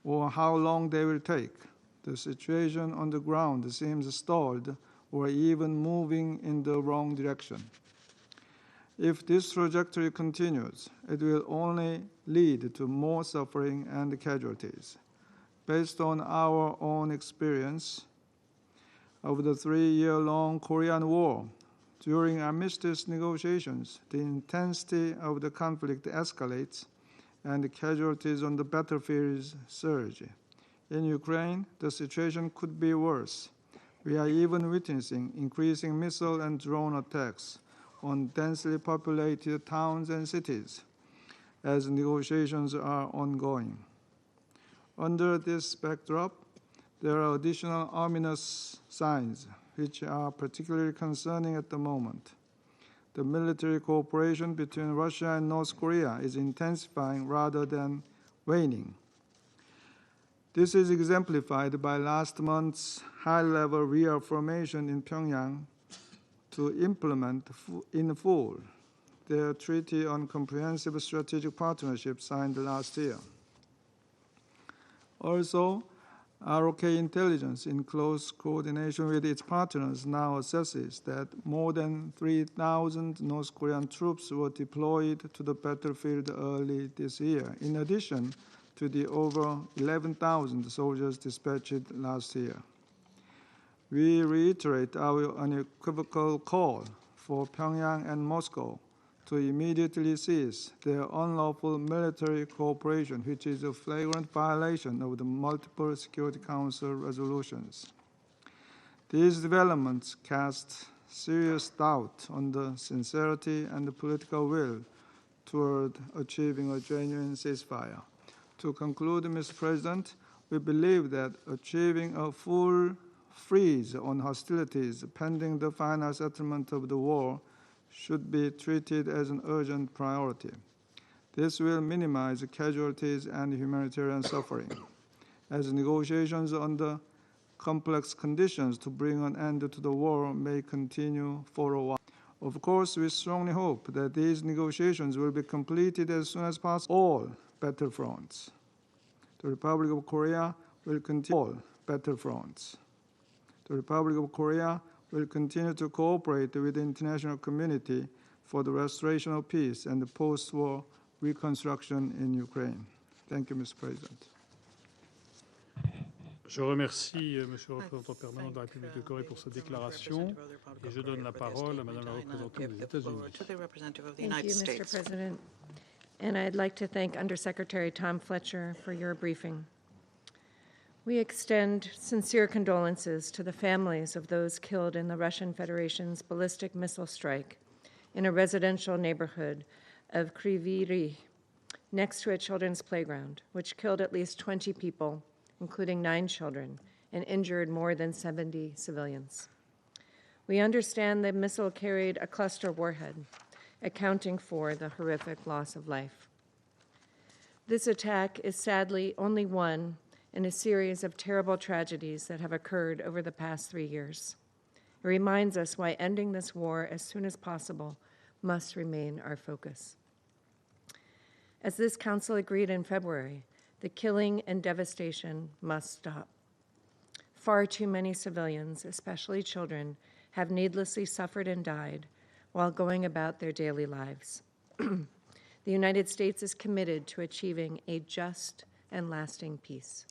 or how long they will take, the situation on the ground seems stalled or even moving in the wrong direction. If this trajectory continues, it will only lead to more suffering and casualties. Based on our own experience of the 3-year-long Korean War, during armistice negotiations, the intensity of the conflict escalates and the casualties on the battlefields surge. In Ukraine, the situation could be worse. We are even witnessing increasing missile and drone attacks on densely populated towns and cities as negotiations are ongoing. Under this backdrop, there are additional ominous signs which are particularly concerning at the moment. The military cooperation between Russia and North Korea is intensifying rather than waning. This is exemplified by last month's high-level reaffirmation in Pyongyang to implement in full the Treaty on Comprehensive Strategic Partnership signed last year. Also, ROK Intelligence, in close coordination with its partners, now assesses that more than 3,000 North Korean troops were deployed to the battlefield early this year, in addition to the over 11,000 soldiers dispatched last year. We reiterate our unequivocal call for Pyongyang and Moscow to immediately cease their unlawful military cooperation, which is a flagrant violation of the multiple Security Council resolutions. These developments cast serious doubt on the sincerity and the political will toward achieving a genuine ceasefire. To conclude, Mr. President, we believe that achieving a full freeze on hostilities pending the final settlement of the war should be treated as an urgent priority. This will minimize casualties and humanitarian suffering, as negotiations under complex conditions to bring an end to the war may continue for a while. Of course, we strongly hope that these negotiations will be completed as soon as possible on all battlefronts. The Republic of Korea will continue all battlefronts. The Republic of Korea will continue to cooperate with the international community for the restoration of peace and the post-war reconstruction in Ukraine. Thank you, Mr. President. Je remercie M. le représentant permanent de la République de Corée pour sa déclaration et je donne la parole à Mme la représentante des États-Unis. Thank you, Mr. President. And I'd like to thank Undersecretary Tom Fletcher for your briefing. We extend sincere condolences to the families of those killed in the Russian Federation's ballistic missile strike in a residential neighborhood of Kryvyi Rih, next to a children's playground, which killed at least 20 people, including 9 children, and injured more than 70 civilians. We understand the missile carried a cluster warhead, accounting for the horrific loss of life. This attack is sadly only one in a series of terrible tragedies that have occurred over the past 3 years. It reminds us why ending this war as soon as possible must remain our focus. As this Council agreed in February, the killing and devastation must stop. Far too many civilians, especially children, have needlessly suffered and died while going about their daily lives. The United States is committed to achieving a just and lasting peace.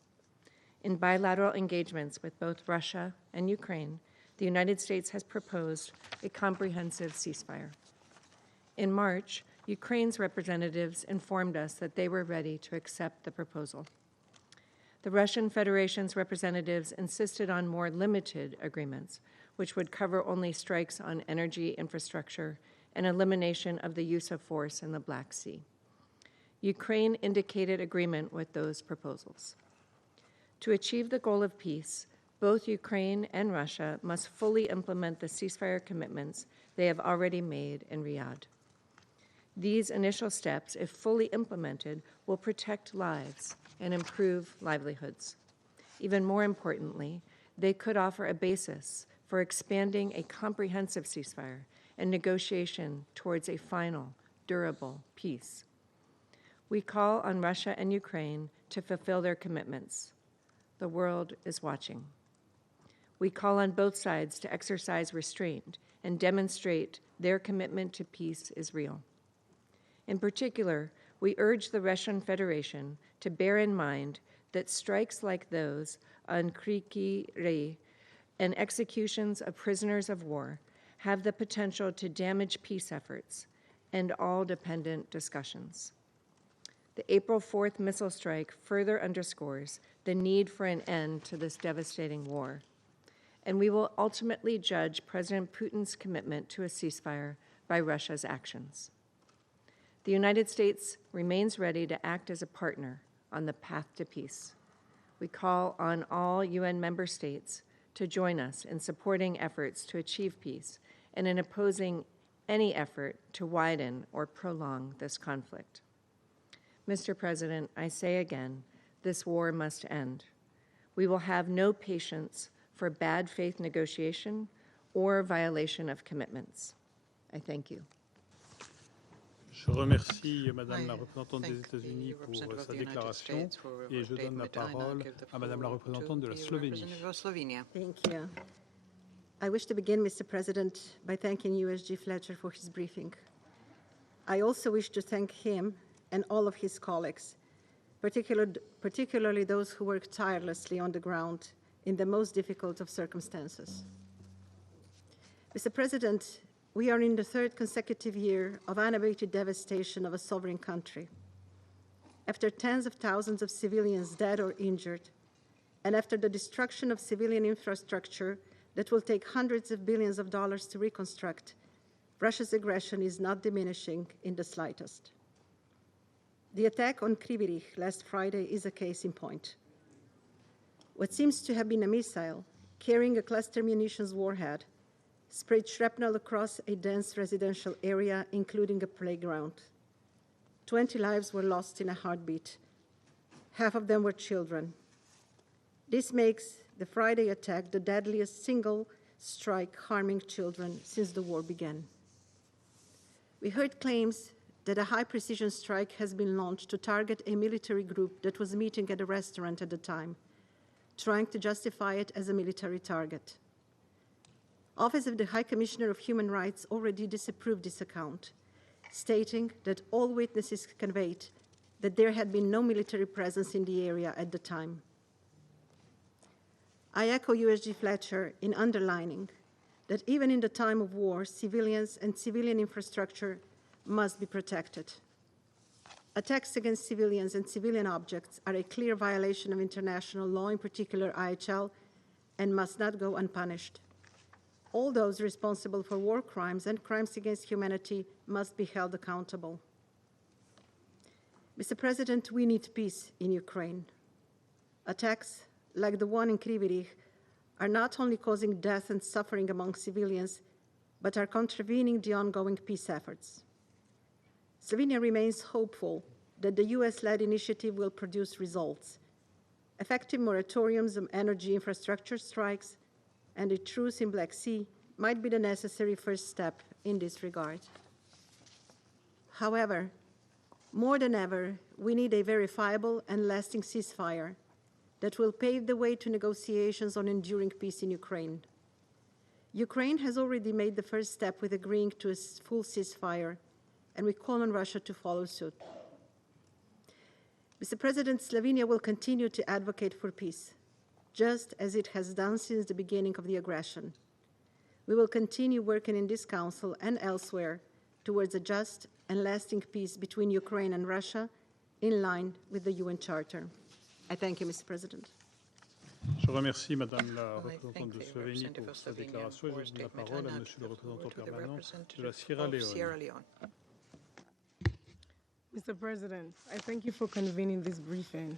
In bilateral engagements with both Russia and Ukraine, the United States has proposed a comprehensive ceasefire. In March, Ukraine's representatives informed us that they were ready to accept the proposal. The Russian Federation's representatives insisted on more limited agreements, which would cover only strikes on energy infrastructure and elimination of the use of force in the Black Sea. Ukraine indicated agreement with those proposals. To achieve the goal of peace, both Ukraine and Russia must fully implement the ceasefire commitments they have already made in Riyadh. These initial steps, if fully implemented, will protect lives and improve livelihoods. Even more importantly, they could offer a basis for expanding a comprehensive ceasefire and negotiation towards a final, durable peace. We call on Russia and Ukraine to fulfill their commitments. The world is watching. We call on both sides to exercise restraint and demonstrate their commitment to peace is real. In particular, we urge the Russian Federation to bear in mind that strikes like those on Kryvyi Rih and executions of prisoners of war have the potential to damage peace efforts and all dependent discussions. The April 4th missile strike further underscores the need for an end to this devastating war, and we will ultimately judge President Putin's commitment to a ceasefire by Russia's actions. The United States remains ready to act as a partner on the path to peace. We call on all UN member states to join us in supporting efforts to achieve peace and in opposing any effort to widen or prolong this conflict. Mr. President, I say again, this war must end. We will have no patience for bad faith negotiation or violation of commitments. I thank you. Je remercie Madame la représentante des États-Unis pour sa déclaration et je donne la parole à Madame la représentante de la Slovénie. Thank you. I wish to begin, Mr. President, by thanking USG Fletcher for his briefing. I also wish to thank him and all of his colleagues, particularly those who work tirelessly on the ground in the most difficult of circumstances. Mr. President, we are in the third consecutive year of unabated devastation of a sovereign country. After tens of thousands of civilians dead or injured, and after the destruction of civilian infrastructure that will take hundreds of billions of dollars to reconstruct, Russia's aggression is not diminishing in the slightest. The attack on Kryvyi Rih last Friday is a case in point. What seems to have been a missile carrying a cluster munitions warhead sprayed shrapnel across a dense residential area, including a playground. 20 lives were lost in a heartbeat. Half of them were children. This makes the Friday attack the deadliest single strike harming children since the war began. We heard claims that a high-precision strike has been launched to target a military group that was meeting at a restaurant at the time, trying to justify it as a military target. Office of the High Commissioner of Human Rights already disapproved this account, stating that all witnesses conveyed that there had been no military presence in the area at the time. I echo USG Fletcher in underlining that even in the time of war, civilians and civilian infrastructure must be protected. Attacks against civilians and civilian objects are a clear violation of international law, in particular IHL, and must not go unpunished. All those responsible for war crimes and crimes against humanity must be held accountable. Mr. President, we need peace in Ukraine. Attacks like the one in Kryvyi Rih are not only causing death and suffering among civilians, but are contravening the ongoing peace efforts. Slovenia remains hopeful that the US-led initiative will produce results. Effective moratoriums on energy infrastructure strikes and a truce in Black Sea might be the necessary first step in this regard. However, more than ever, we need a verifiable and lasting ceasefire that will pave the way to negotiations on enduring peace in Ukraine. Ukraine has already made the first step with agreeing to a full ceasefire, and we call on Russia to follow suit. Mr. President, Slovenia will continue to advocate for peace, just as it has done since the beginning of the aggression. We will continue working in this Council and elsewhere towards a just and lasting peace between Ukraine and Russia in line with the UN Charter. I thank you, Mr. President. Je remercie Madame la représentante de Slovénie pour sa déclaration et je donne la parole à Monsieur le représentant permanent de la Sierra Leone. Mr. President, I thank you for convening this briefing.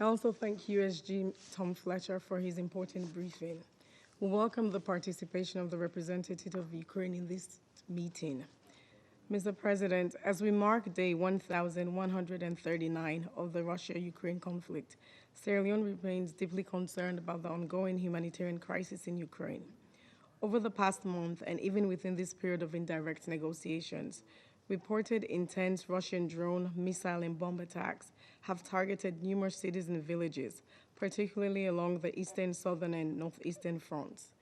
I also thank USG Tom Fletcher for his important briefing. We welcome the participation of the representative of Ukraine in this meeting. Mr. President, as we mark day 1139 of the Russia-Ukraine conflict, Sierra Leone remains deeply concerned about the ongoing humanitarian crisis in Ukraine. Over the past month, and even within this period of indirect negotiations, reported intense Russian drone, missile, and bomb attacks have targeted numerous cities and villages, particularly along the eastern, southern, and northeastern fronts.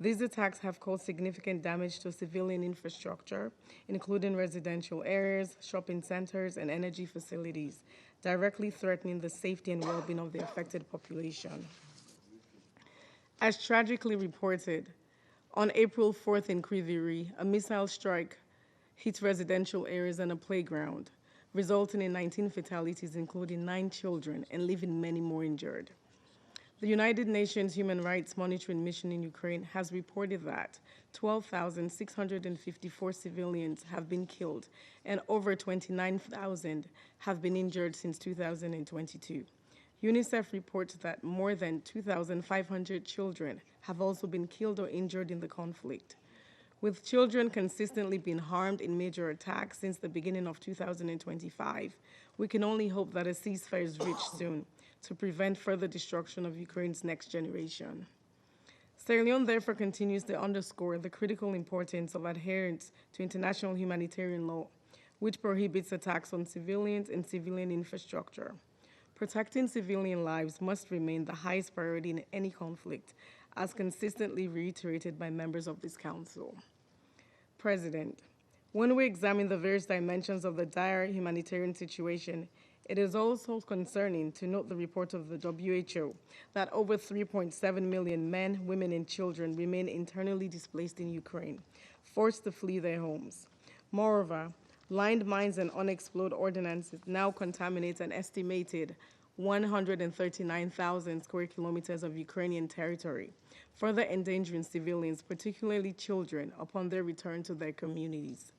These attacks have caused significant damage to civilian infrastructure, including residential areas, shopping centers, and energy facilities, directly threatening the safety and well-being of the affected population. As tragically reported, on April 4th in Kryvyi Rih, a missile strike hit residential areas and a playground, resulting in 19 fatalities, including 9 children, and leaving many more injured. The United Nations Human Rights Monitoring Mission in Ukraine has reported that 12,654 civilians have been killed and over 29,000 have been injured since 2022. UNICEF reports that more than 2,500 children have also been killed or injured in the conflict. With children consistently being harmed in major attacks since the beginning of 2025, we can only hope that a ceasefire is reached soon to prevent further destruction of Ukraine's next generation. Sierra Leone therefore continues to underscore the critical importance of adherence to international humanitarian law, which prohibits attacks on civilians and civilian infrastructure. Protecting civilian lives must remain the highest priority in any conflict, as consistently reiterated by members of this Council. President, when we examine the various dimensions of the dire humanitarian situation, it is also concerning to note the report of the WHO that over 3.7 million men, women, and children remain internally displaced in Ukraine, forced to flee their homes. Moreover, lined mines and unexploded ordnances now contaminate an estimated 139,000 square kilometers of Ukrainian territory, further endangering civilians, particularly children, upon their return to their communities.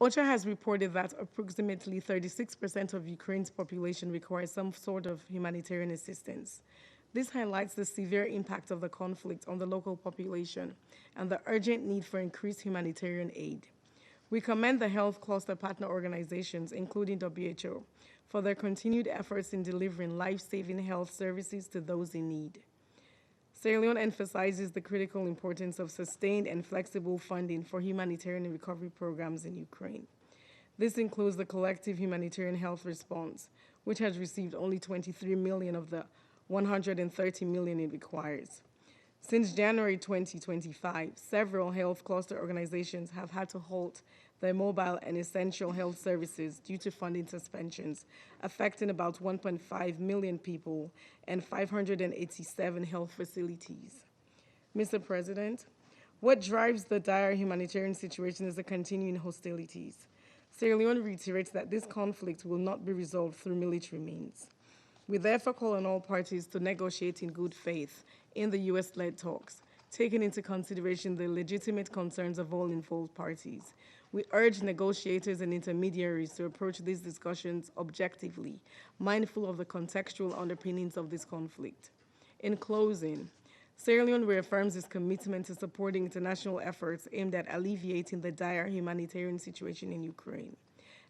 OCHA has reported that approximately 36% of Ukraine's population requires some sort of humanitarian assistance. This highlights the severe impact of the conflict on the local population and the urgent need for increased humanitarian aid. We commend the health cluster partner organizations, including WHO, for their continued efforts in delivering life-saving health services to those in need. Sierra Leone emphasizes the critical importance of sustained and flexible funding for humanitarian recovery programs in Ukraine. This includes the collective humanitarian health response, which has received only 23 million of the 130 million it requires. Since January 2025, several health cluster organizations have had to halt their mobile and essential health services due to funding suspensions, affecting about 1.5 million people and 587 health facilities. Mr. President, what drives the dire humanitarian situation is the continuing hostilities. Sierra Leone reiterates that this conflict will not be resolved through military means. We therefore call on all parties to negotiate in good faith in the U.S.-led talks, taking into consideration the legitimate concerns of all involved parties. We urge negotiators and intermediaries to approach these discussions objectively, mindful of the contextual underpinnings of this conflict. In closing, Sierra Leone reaffirms its commitment to supporting international efforts aimed at alleviating the dire humanitarian situation in Ukraine.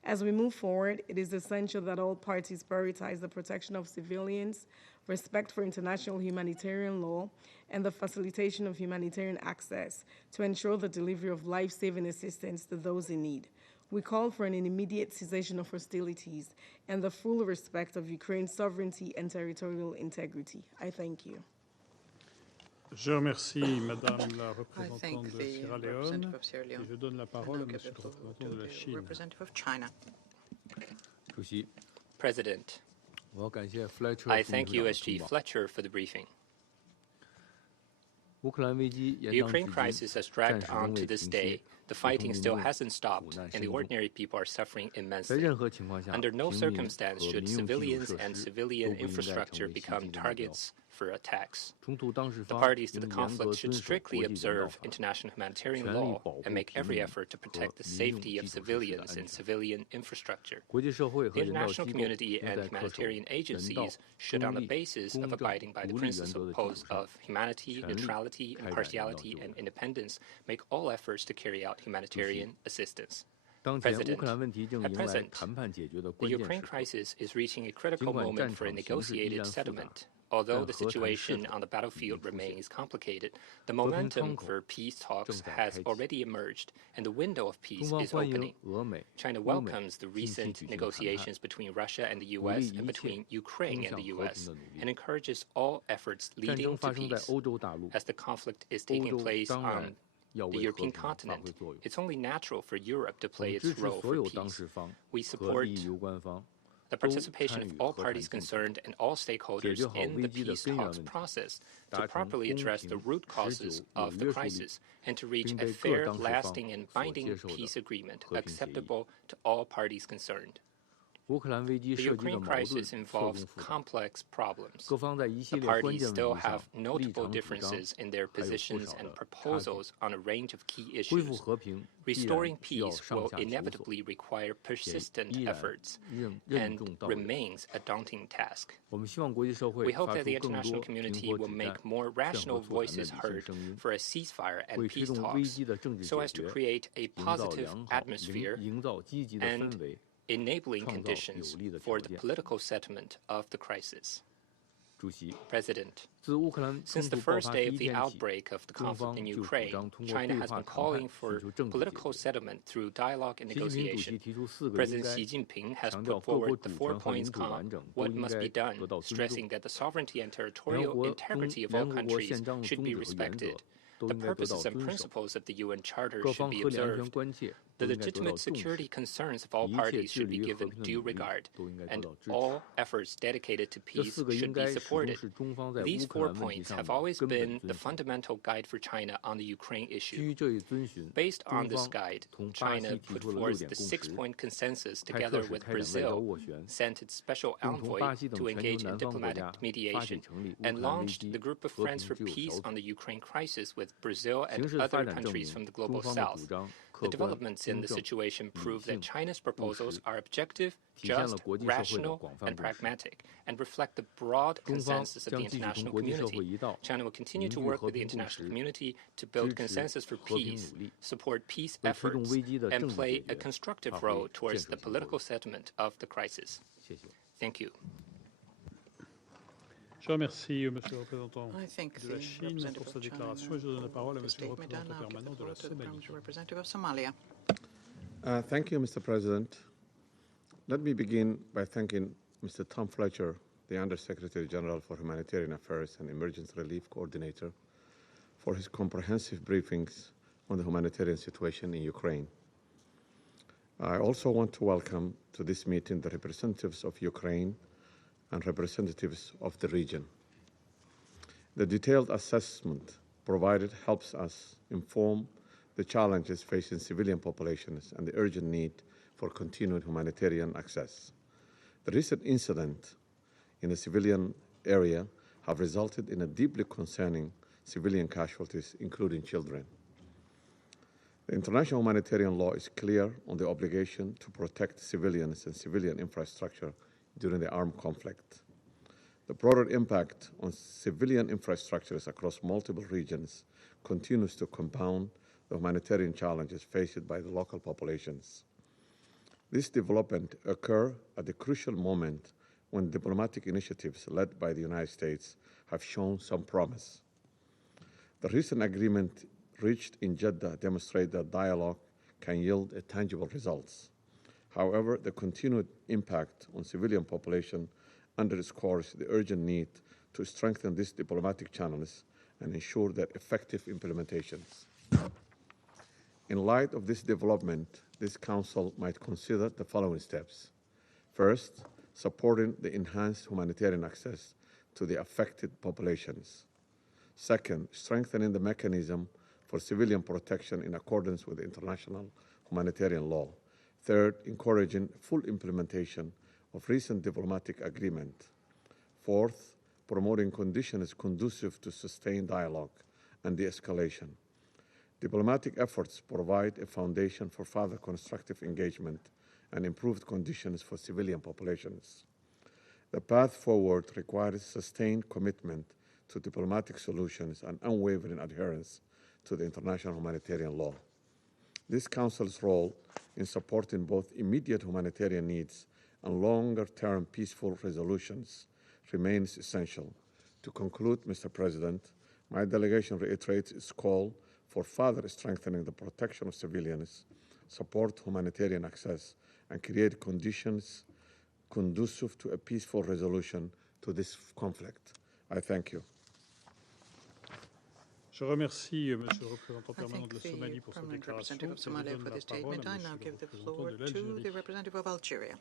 As we move forward, it is essential that all parties prioritize the protection of civilians, respect for international humanitarian law, and the facilitation of humanitarian access to ensure the delivery of life-saving assistance to those in need. We call for an immediate cessation of hostilities and the full respect of Ukraine's sovereignty and territorial integrity. I thank you. Je remercie Madame la représentante de Sierra Leone et je donne la parole à Monsieur le représentant de la Chine. President, I thank USG Fletcher for the briefing. The Ukraine crisis has dragged on to this day. The fighting still hasn't stopped, and the ordinary people are suffering immensely. Under no circumstance should civilians and civilian infrastructure become targets for attacks. The parties to the conflict should strictly observe international humanitarian law and make every effort to protect the safety of civilians and civilian infrastructure. The international community and humanitarian agencies should, on the basis of abiding by the principles of humanity, neutrality, impartiality, and independence, make all efforts to carry out humanitarian assistance. President, at present, the Ukraine crisis is reaching a critical moment for a negotiated settlement. Although the situation on the battlefield remains complicated, the momentum for peace talks has already emerged, and the window of peace is opening. China welcomes the recent negotiations between Russia and the U.S. and between Ukraine and the U.S. and encourages all efforts leading to peace. As the conflict is taking place on the European continent, it's only natural for Europe to play its role for peace. We support the participation of all parties concerned and all stakeholders in the peace talks process to properly address the root causes of the crisis and to reach a fair, lasting, and binding peace agreement acceptable to all parties concerned. The Ukraine crisis involves complex problems. The parties still have notable differences in their positions and proposals on a range of key issues. Restoring peace will inevitably require persistent efforts and remains a daunting task. We hope that the international community will make more rational voices heard for a ceasefire and peace talks so as to create a positive atmosphere and enabling conditions for the political settlement of the crisis. President, since the first day of the outbreak of the conflict in Ukraine, China has been calling for political settlement through dialogue and negotiation. President Xi Jinping has put forward the 4 points on what must be done, stressing that the sovereignty and territorial integrity of all countries should be respected. The purposes and principles of the UN Charter should be observed. The legitimate security concerns of all parties should be given due regard, and all efforts dedicated to peace should be supported. These 4 points have always been the fundamental guide for China on the Ukraine issue. Based on this guide, China put forth the 6-point consensus together with Brazil, sent its special envoy to engage in diplomatic mediation, and launched the Group of Friends for Peace on the Ukraine crisis with Brazil and other countries from the Global South. The developments in the situation prove that China's proposals are objective, just, rational, and pragmatic, and reflect the broad consensus of the international community. China will continue to work with the international community to build consensus for peace, support peace efforts, and play a constructive role towards the political settlement of the crisis. Thank you. Je remercie Monsieur le représentant de la Chine pour sa déclaration et je donne la parole à Monsieur le représentant permanent de la Somalie. Thank you, Mr. President. Let me begin by thanking Mr. Tom Fletcher, the Undersecretary General for Humanitarian Affairs and Emergency Relief Coordinator, for his comprehensive briefings on the humanitarian situation in Ukraine. I also want to welcome to this meeting the representatives of Ukraine and representatives of the region. The detailed assessment provided helps us inform the challenges facing civilian populations and the urgent need for continued humanitarian access. The recent incident in the civilian area have resulted in a deeply concerning civilian casualties, including children. The international humanitarian law is clear on the obligation to protect civilians and civilian infrastructure during the armed conflict. The broader impact on civilian infrastructures across multiple regions continues to compound the humanitarian challenges faced by the local populations. This development occurs at a crucial moment when diplomatic initiatives led by the United States have shown some promise. The recent agreement reached in Jeddah demonstrates that dialogue can yield tangible results. However, the continued impact on civilian population underscores the urgent need to strengthen these diplomatic channels and ensure that effective implementations. In light of this development, this Council might consider the following steps. First, supporting the enhanced humanitarian access to the affected populations. Second, strengthening the mechanism for civilian protection in accordance with international humanitarian law. Third, encouraging full implementation of recent diplomatic agreement. Fourth, promoting conditions conducive to sustained dialogue and de-escalation. Diplomatic efforts provide a foundation for further constructive engagement and improved conditions for civilian populations. The path forward requires sustained commitment to diplomatic solutions and unwavering adherence to the international humanitarian law. This Council's role in supporting both immediate humanitarian needs and longer-term peaceful resolutions remains essential. To conclude, Mr. President, my delegation reiterates its call for further strengthening the protection of civilians, support humanitarian access, and create conditions conducive to a peaceful resolution to this conflict. I thank you. Je remercie Monsieur le représentant permanent de la Somalie pour sa déclaration. Je donne la parole à Monsieur le représentant de l'Algérie.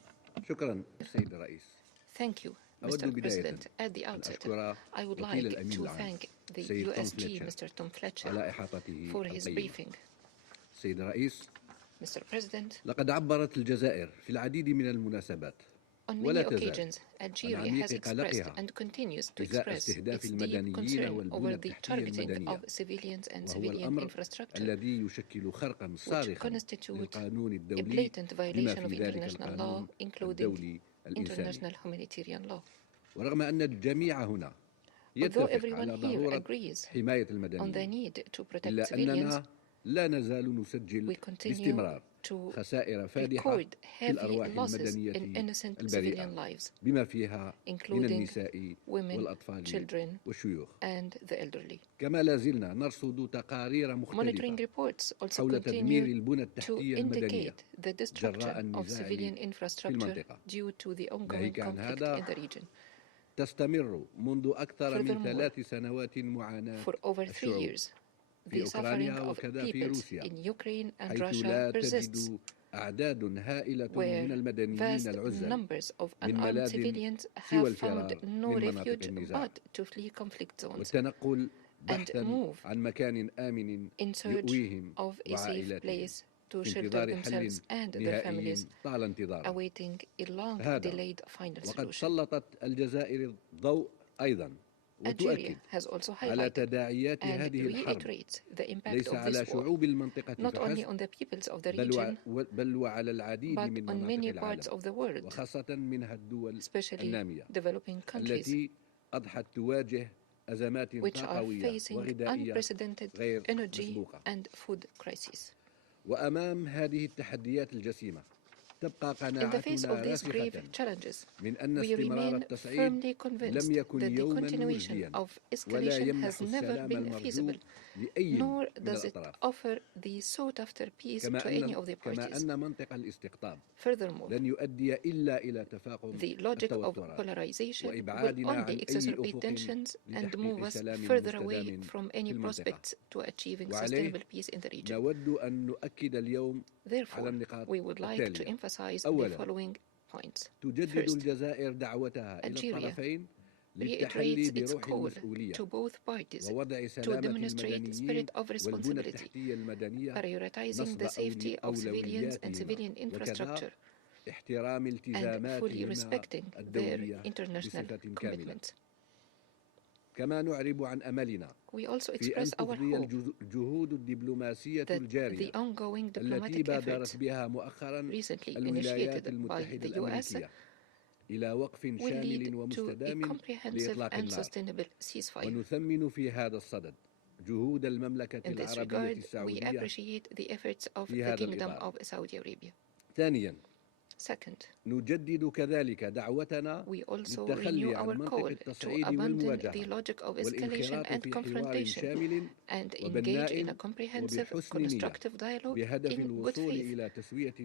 Thank you, Mr. President. At the outset, I would like to thank the USG, Mr. Tom Fletcher, for his briefing. Mr. President, لقد عبرت الجزائر في العديد من المناسبات On many occasions, Algeria has expressed and continues to express its deep concern over the targeting of civilians and civilian infrastructure, which constitute a blatant violation of international law, including international humanitarian law. Although everyone here agrees on the need to protect civilians, we continue to record heavy losses in innocent civilian lives, including women, children, and the elderly. Monitoring reports also continue to indicate the destruction of civilian infrastructure due to the ongoing conflict in the region. Furthermore, for over 3 years, the suffering of peoples in Ukraine and Russia persists, where vast numbers of unarmed civilians have found no refuge but to flee conflict zones and move in search of a safe place to shelter themselves and their families, awaiting a long-delayed final solution. Algeria has also highlighted and reiterates the impact of this war, not only on the peoples of the region, but on many parts of the world, especially developing countries, which are facing unprecedented energy and food crises. In the face of these grave challenges, we remain firmly convinced that the continuation of escalation has never been feasible, nor does it offer the sought-after peace to any of the parties. Furthermore, the logic of polarization will only exacerbate tensions and move us further away from any prospects to achieving sustainable peace in the region. Therefore, we would like to emphasize the following points. First, Algeria reiterates its call to both parties to demonstrate spirit of responsibility, prioritizing the safety of civilians and civilian infrastructure, and fully respecting their international commitments. We also express our hope that the ongoing diplomatic efforts recently initiated by the US will lead to a comprehensive and sustainable ceasefire. In this regard, we appreciate the efforts of the Kingdom of Saudi Arabia. Second, we also renew our call to abandon the logic of escalation and confrontation and engage in a comprehensive, constructive dialogue in good faith, with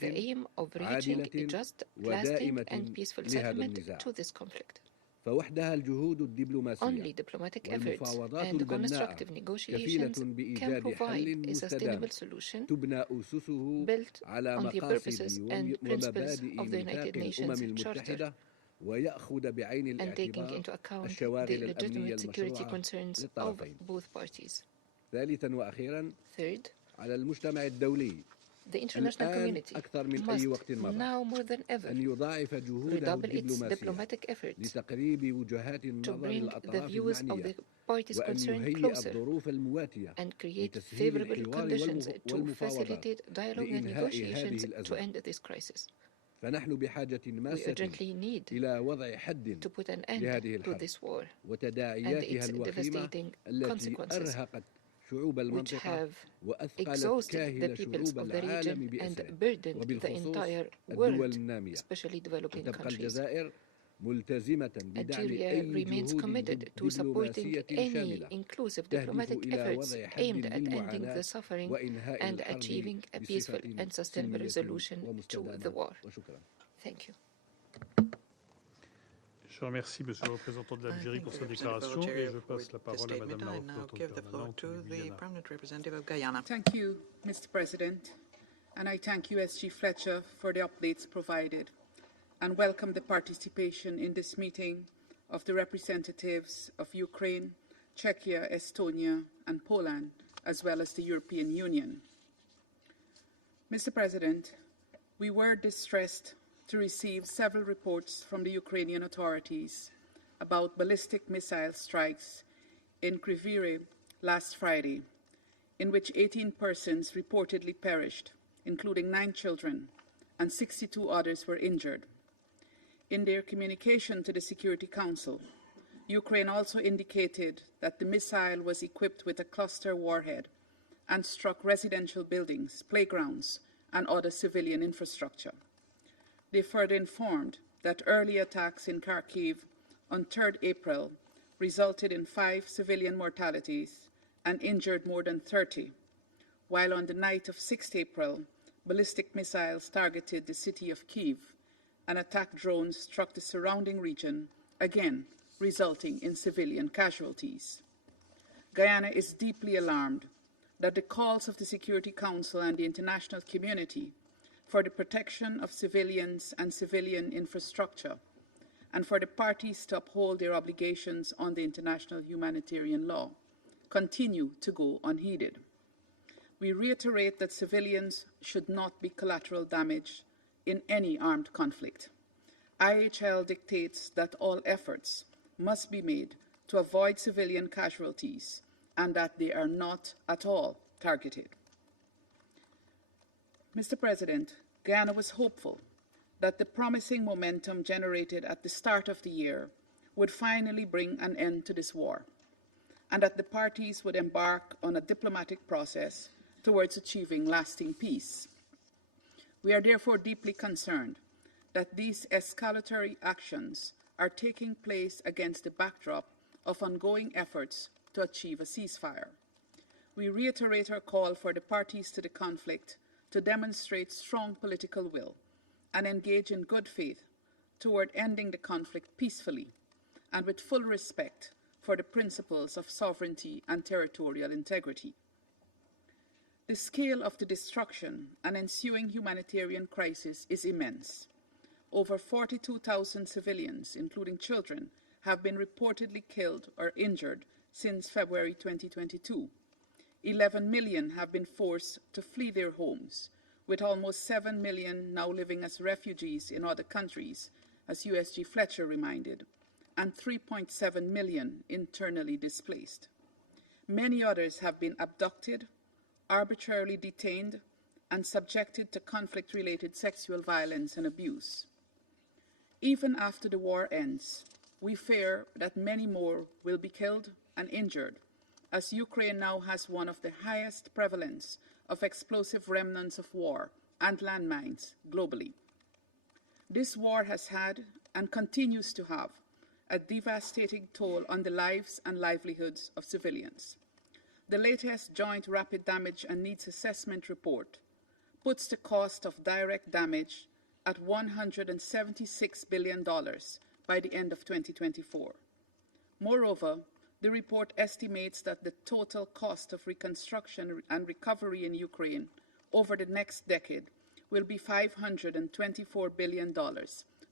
the aim of reaching a just, lasting, and peaceful settlement to this conflict. Only diplomatic efforts and constructive negotiations can provide a sustainable solution built on the purposes and principles of the United Nations Charter and taking into account the legitimate security concerns of both parties. Third, the international community must, now more than ever, redouble its diplomatic efforts to bring the views of the parties concerned closer and create favorable conditions to facilitate dialogue and negotiations to end this crisis. We urgently need to put an end to this war and its devastating consequences, which have exhausted the peoples of the region and burdened the entire world, especially developing countries. Algeria remains committed to supporting any inclusive diplomatic efforts aimed at ending the suffering and achieving a peaceful and sustainable resolution to the war. Thank you. Je remercie Monsieur le représentant de l'Algérie pour sa déclaration et je passe la parole à Madame la représentante permanente. Thank you, Mr. President, and I thank USG Fletcher for the updates provided and welcome the participation in this meeting of the representatives of Ukraine, Czechia, Estonia, and Poland, as well as the European Union. Mr. President, we were distressed to receive several reports from the Ukrainian authorities about ballistic missile strikes in Kryvyi last Friday, in which 18 persons reportedly perished, including 9 children, and 62 others were injured. In their communication to the Security Council, Ukraine also indicated that the missile was equipped with a cluster warhead and struck residential buildings, playgrounds, and other civilian infrastructure. They further informed that early attacks in Kharkiv on 3rd April resulted in 5 civilian mortalities and injured more than 30, while on the night of 6th April, ballistic missiles targeted the city of Kyiv and attack drones struck the surrounding region, again resulting in civilian casualties. Guyana is deeply alarmed that the calls of the Security Council and the international community for the protection of civilians and civilian infrastructure, and for the parties to uphold their obligations on the international humanitarian law, continue to go unheeded. We reiterate that civilians should not be collateral damage in any armed conflict. IHL dictates that all efforts must be made to avoid civilian casualties and that they are not at all targeted. Mr. President, Guyana was hopeful that the promising momentum generated at the start of the year would finally bring an end to this war, and that the parties would embark on a diplomatic process towards achieving lasting peace. We are therefore deeply concerned that these escalatory actions are taking place against the backdrop of ongoing efforts to achieve a ceasefire. We reiterate our call for the parties to the conflict to demonstrate strong political will and engage in good faith toward ending the conflict peacefully and with full respect for the principles of sovereignty and territorial integrity. The scale of the destruction and ensuing humanitarian crisis is immense. Over 42,000 civilians, including children, have been reportedly killed or injured since February 2022. 11 million have been forced to flee their homes, with almost 7 million now living as refugees in other countries, as USG Fletcher reminded, and 3.7 million internally displaced. Many others have been abducted, arbitrarily detained, and subjected to conflict-related sexual violence and abuse. Even after the war ends, we fear that many more will be killed and injured, as Ukraine now has one of the highest prevalence of explosive remnants of war and landmines globally. This war has had and continues to have a devastating toll on the lives and livelihoods of civilians. The latest Joint Rapid Damage and Needs Assessment report puts the cost of direct damage at $176 billion by the end of 2024. Moreover, the report estimates that the total cost of reconstruction and recovery in Ukraine over the next decade will be $524 billion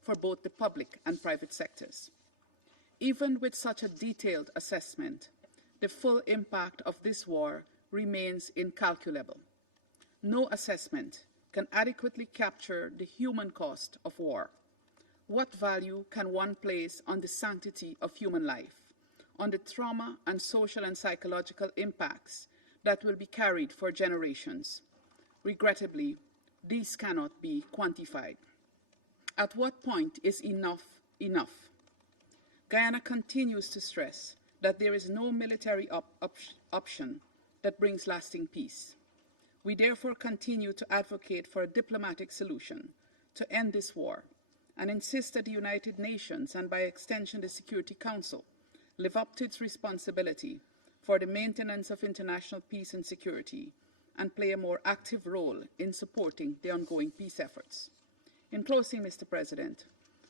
for both the public and private sectors. Even with such a detailed assessment, the full impact of this war remains incalculable. No assessment can adequately capture the human cost of war. What value can one place on the sanctity of human life, on the trauma and social and psychological impacts that will be carried for generations? Regrettably, these cannot be quantified. At what point is enough enough? Guyana continues to stress that there is no military option that brings lasting peace. We therefore continue to advocate for a diplomatic solution to end this war and insist that the United Nations, and by extension the Security Council, live up to its responsibility for the maintenance of international peace and security and play a more active role in supporting the ongoing peace efforts. In closing, Mr. President,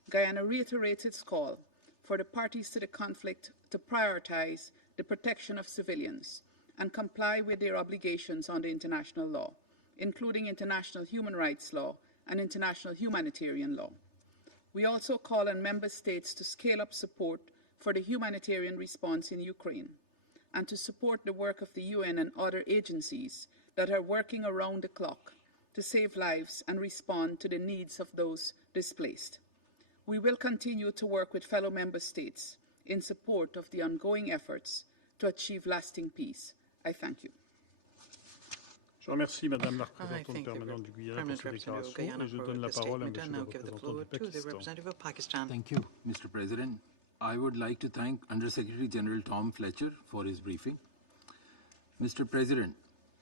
Guyana reiterates its call for the parties to the conflict to prioritize the protection of civilians and comply with their obligations under international law, including international human rights law and international humanitarian law. We also call on member states to scale up support for the humanitarian response in Ukraine and to support the work of the UN and other agencies that are working around the clock to save lives and respond to the needs of those displaced. We will continue to work with fellow member states in support of the ongoing efforts to achieve lasting peace. I thank you. Je remercie Madame la représentante permanente du Guyana pour cette déclaration et je donne la parole à Monsieur le représentant du Pakistan. Thank you, Mr. President. I would like to thank Undersecretary General Tom Fletcher for his briefing. Mr. President,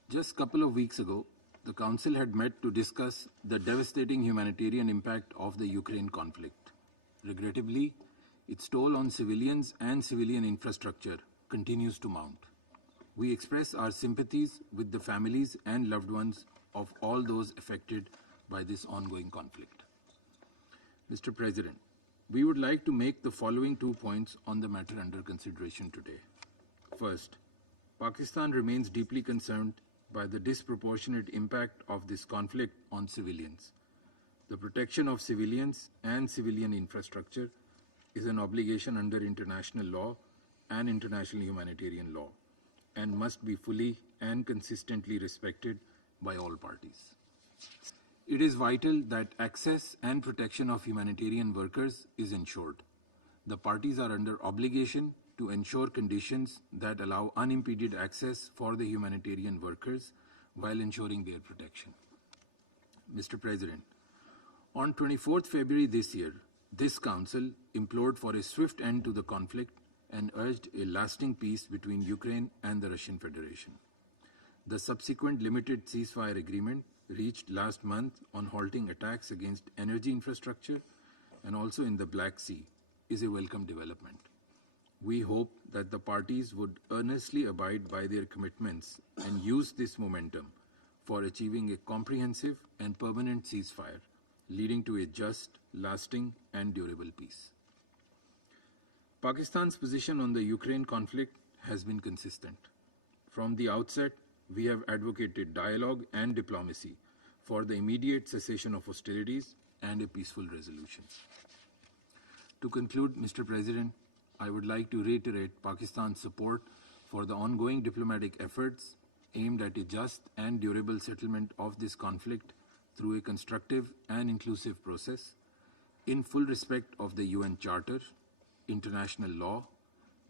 just a couple of weeks ago, the Council had met to discuss the devastating humanitarian impact of the Ukraine conflict. Regrettably, its toll on civilians and civilian infrastructure continues to mount. We express our sympathies with the families and loved ones of all those affected by this ongoing conflict. Mr. President, we would like to make the following 2 points on the matter under consideration today. First, Pakistan remains deeply concerned by the disproportionate impact of this conflict on civilians. The protection of civilians and civilian infrastructure is an obligation under international law and international humanitarian law, and must be fully and consistently respected by all parties. It is vital that access and protection of humanitarian workers is ensured. The parties are under obligation to ensure conditions that allow unimpeded access for the humanitarian workers while ensuring their protection. Mr. President, on 24th February this year, this Council implored for a swift end to the conflict and urged a lasting peace between Ukraine and the Russian Federation. The subsequent limited ceasefire agreement reached last month on halting attacks against energy infrastructure and also in the Black Sea is a welcome development. We hope that the parties would earnestly abide by their commitments and use this momentum for achieving a comprehensive and permanent ceasefire, leading to a just, lasting, and durable peace. Pakistan's position on the Ukraine conflict has been consistent. From the outset, we have advocated dialogue and diplomacy for the immediate cessation of hostilities and a peaceful resolution. To conclude, Mr. President, I would like to reiterate Pakistan's support for the ongoing diplomatic efforts aimed at a just and durable settlement of this conflict through a constructive and inclusive process, in full respect of the UN Charter, international law,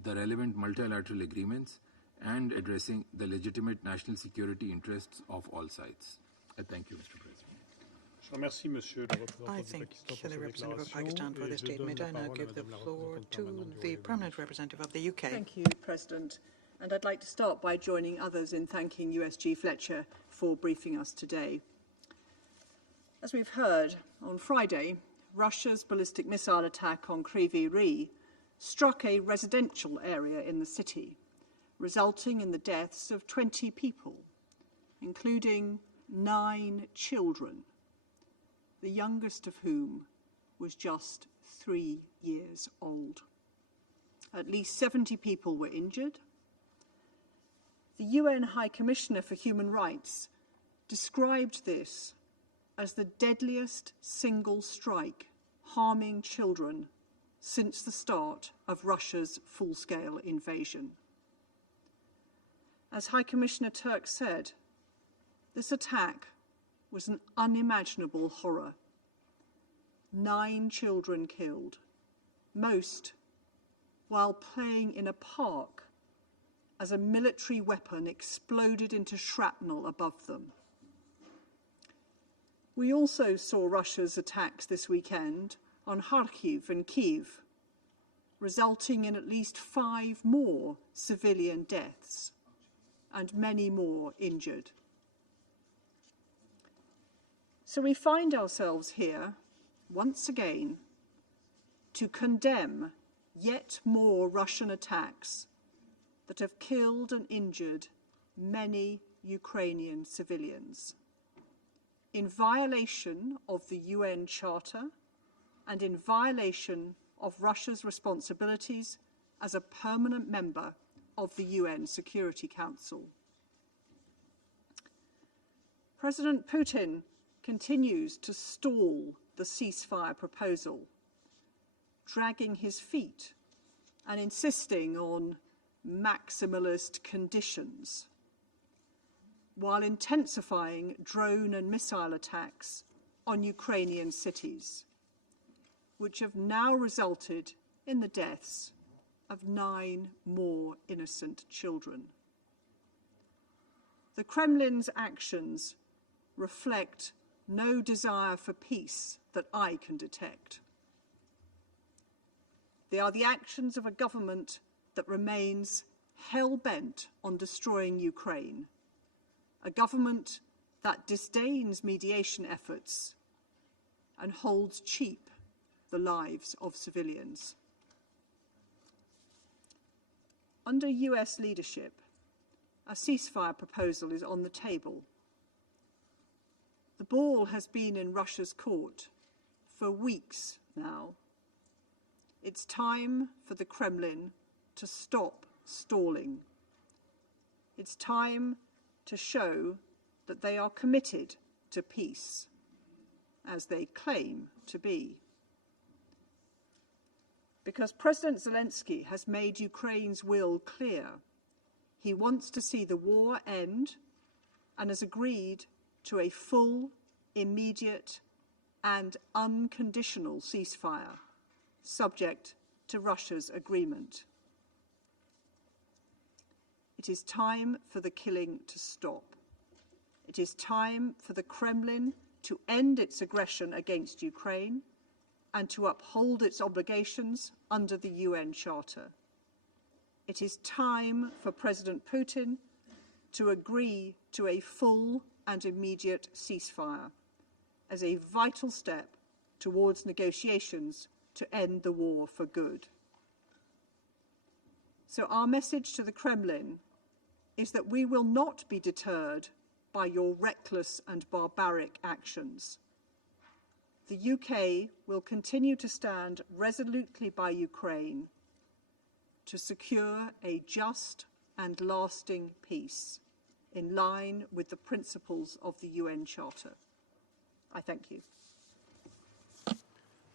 the relevant multilateral agreements, and addressing the legitimate national security interests of all sides. I thank you, Mr. President. I thank the representative of Pakistan for this statement. I now give the floor to the permanent representative of the UK. Thank you, President. And I'd like to start by joining others in thanking USG Fletcher for briefing us today. As we've heard, on Friday, Russia's ballistic missile attack on Kryvyi Rih struck a residential area in the city, resulting in the deaths of 20 people, including 9 children, the youngest of whom was just 3 years old. At least 70 people were injured. The UN High Commissioner for Human Rights described this as the deadliest single strike harming children since the start of Russia's full-scale invasion. As High Commissioner Turk said, this attack was an unimaginable horror. 9 children killed, most while playing in a park as a military weapon exploded into shrapnel above them. We also saw Russia's attacks this weekend on Kharkiv and Kyiv, resulting in at least 5 more civilian deaths and many more injured. So we find ourselves here, once again, to condemn yet more Russian attacks that have killed and injured many Ukrainian civilians, in violation of the UN Charter and in violation of Russia's responsibilities as a permanent member of the UN Security Council. President Putin continues to stall the ceasefire proposal, dragging his feet and insisting on maximalist conditions. while intensifying drone and missile attacks on Ukrainian cities, which have now resulted in the deaths of 9 more innocent children. The Kremlin's actions reflect no desire for peace that I can detect. They are the actions of a government that remains hell-bent on destroying Ukraine, a government that disdains mediation efforts and holds cheap the lives of civilians. Under US leadership, a ceasefire proposal is on the table. The ball has been in Russia's court for weeks now. It's time for the Kremlin to stop stalling. It's time to show that they are committed to peace, as they claim to be. Because President Zelensky has made Ukraine's will clear. He wants to see the war end and has agreed to a full, immediate and unconditional ceasefire, subject to Russia's agreement. It is time for the killing to stop. It is time for the Kremlin to end its aggression against Ukraine and to uphold its obligations under the UN Charter. It is time for President Putin to agree to a full and immediate ceasefire as a vital step towards negotiations to end the war for good. So our message to the Kremlin is that we will not be deterred by your reckless and barbaric actions. The UK will continue to stand resolutely by Ukraine to secure a just and lasting peace in line with the principles of the UN Charter. I thank you.